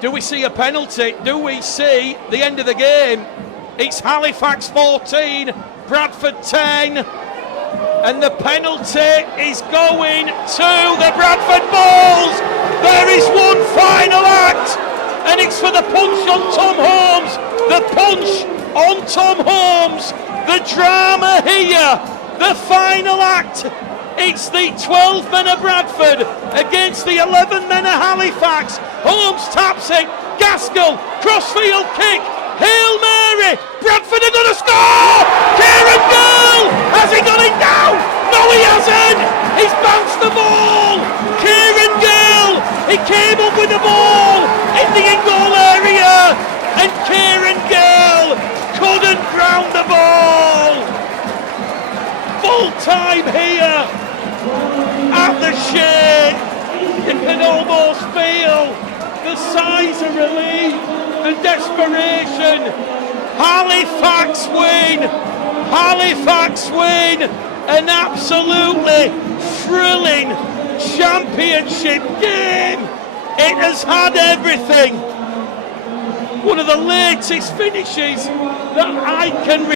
Do we see a penalty? Do we see the end of the game? It's Halifax 14, Bradford 10, and the penalty is going to the Bradford Bulls. There is one final act, and it's for the punch on Tom Holmes. The punch on Tom Holmes. The drama here. The final act. It's the 12 men of Bradford against the 11 men of Halifax. Holmes taps it. Gaskell, crossfield kick. Hail Mary. Bradford are going to score. Kieran Gill. Has he got it down? No, he hasn't. He's bounced the ball. Kieran Gill. He came up with the ball in the in-goal area. And Kieran Gill couldn't ground the ball. Full time here at the Shea. You can almost feel the sighs of relief and desperation. Halifax win. Halifax win. An absolutely thrilling championship game. It has had everything. One of the latest finishes that I can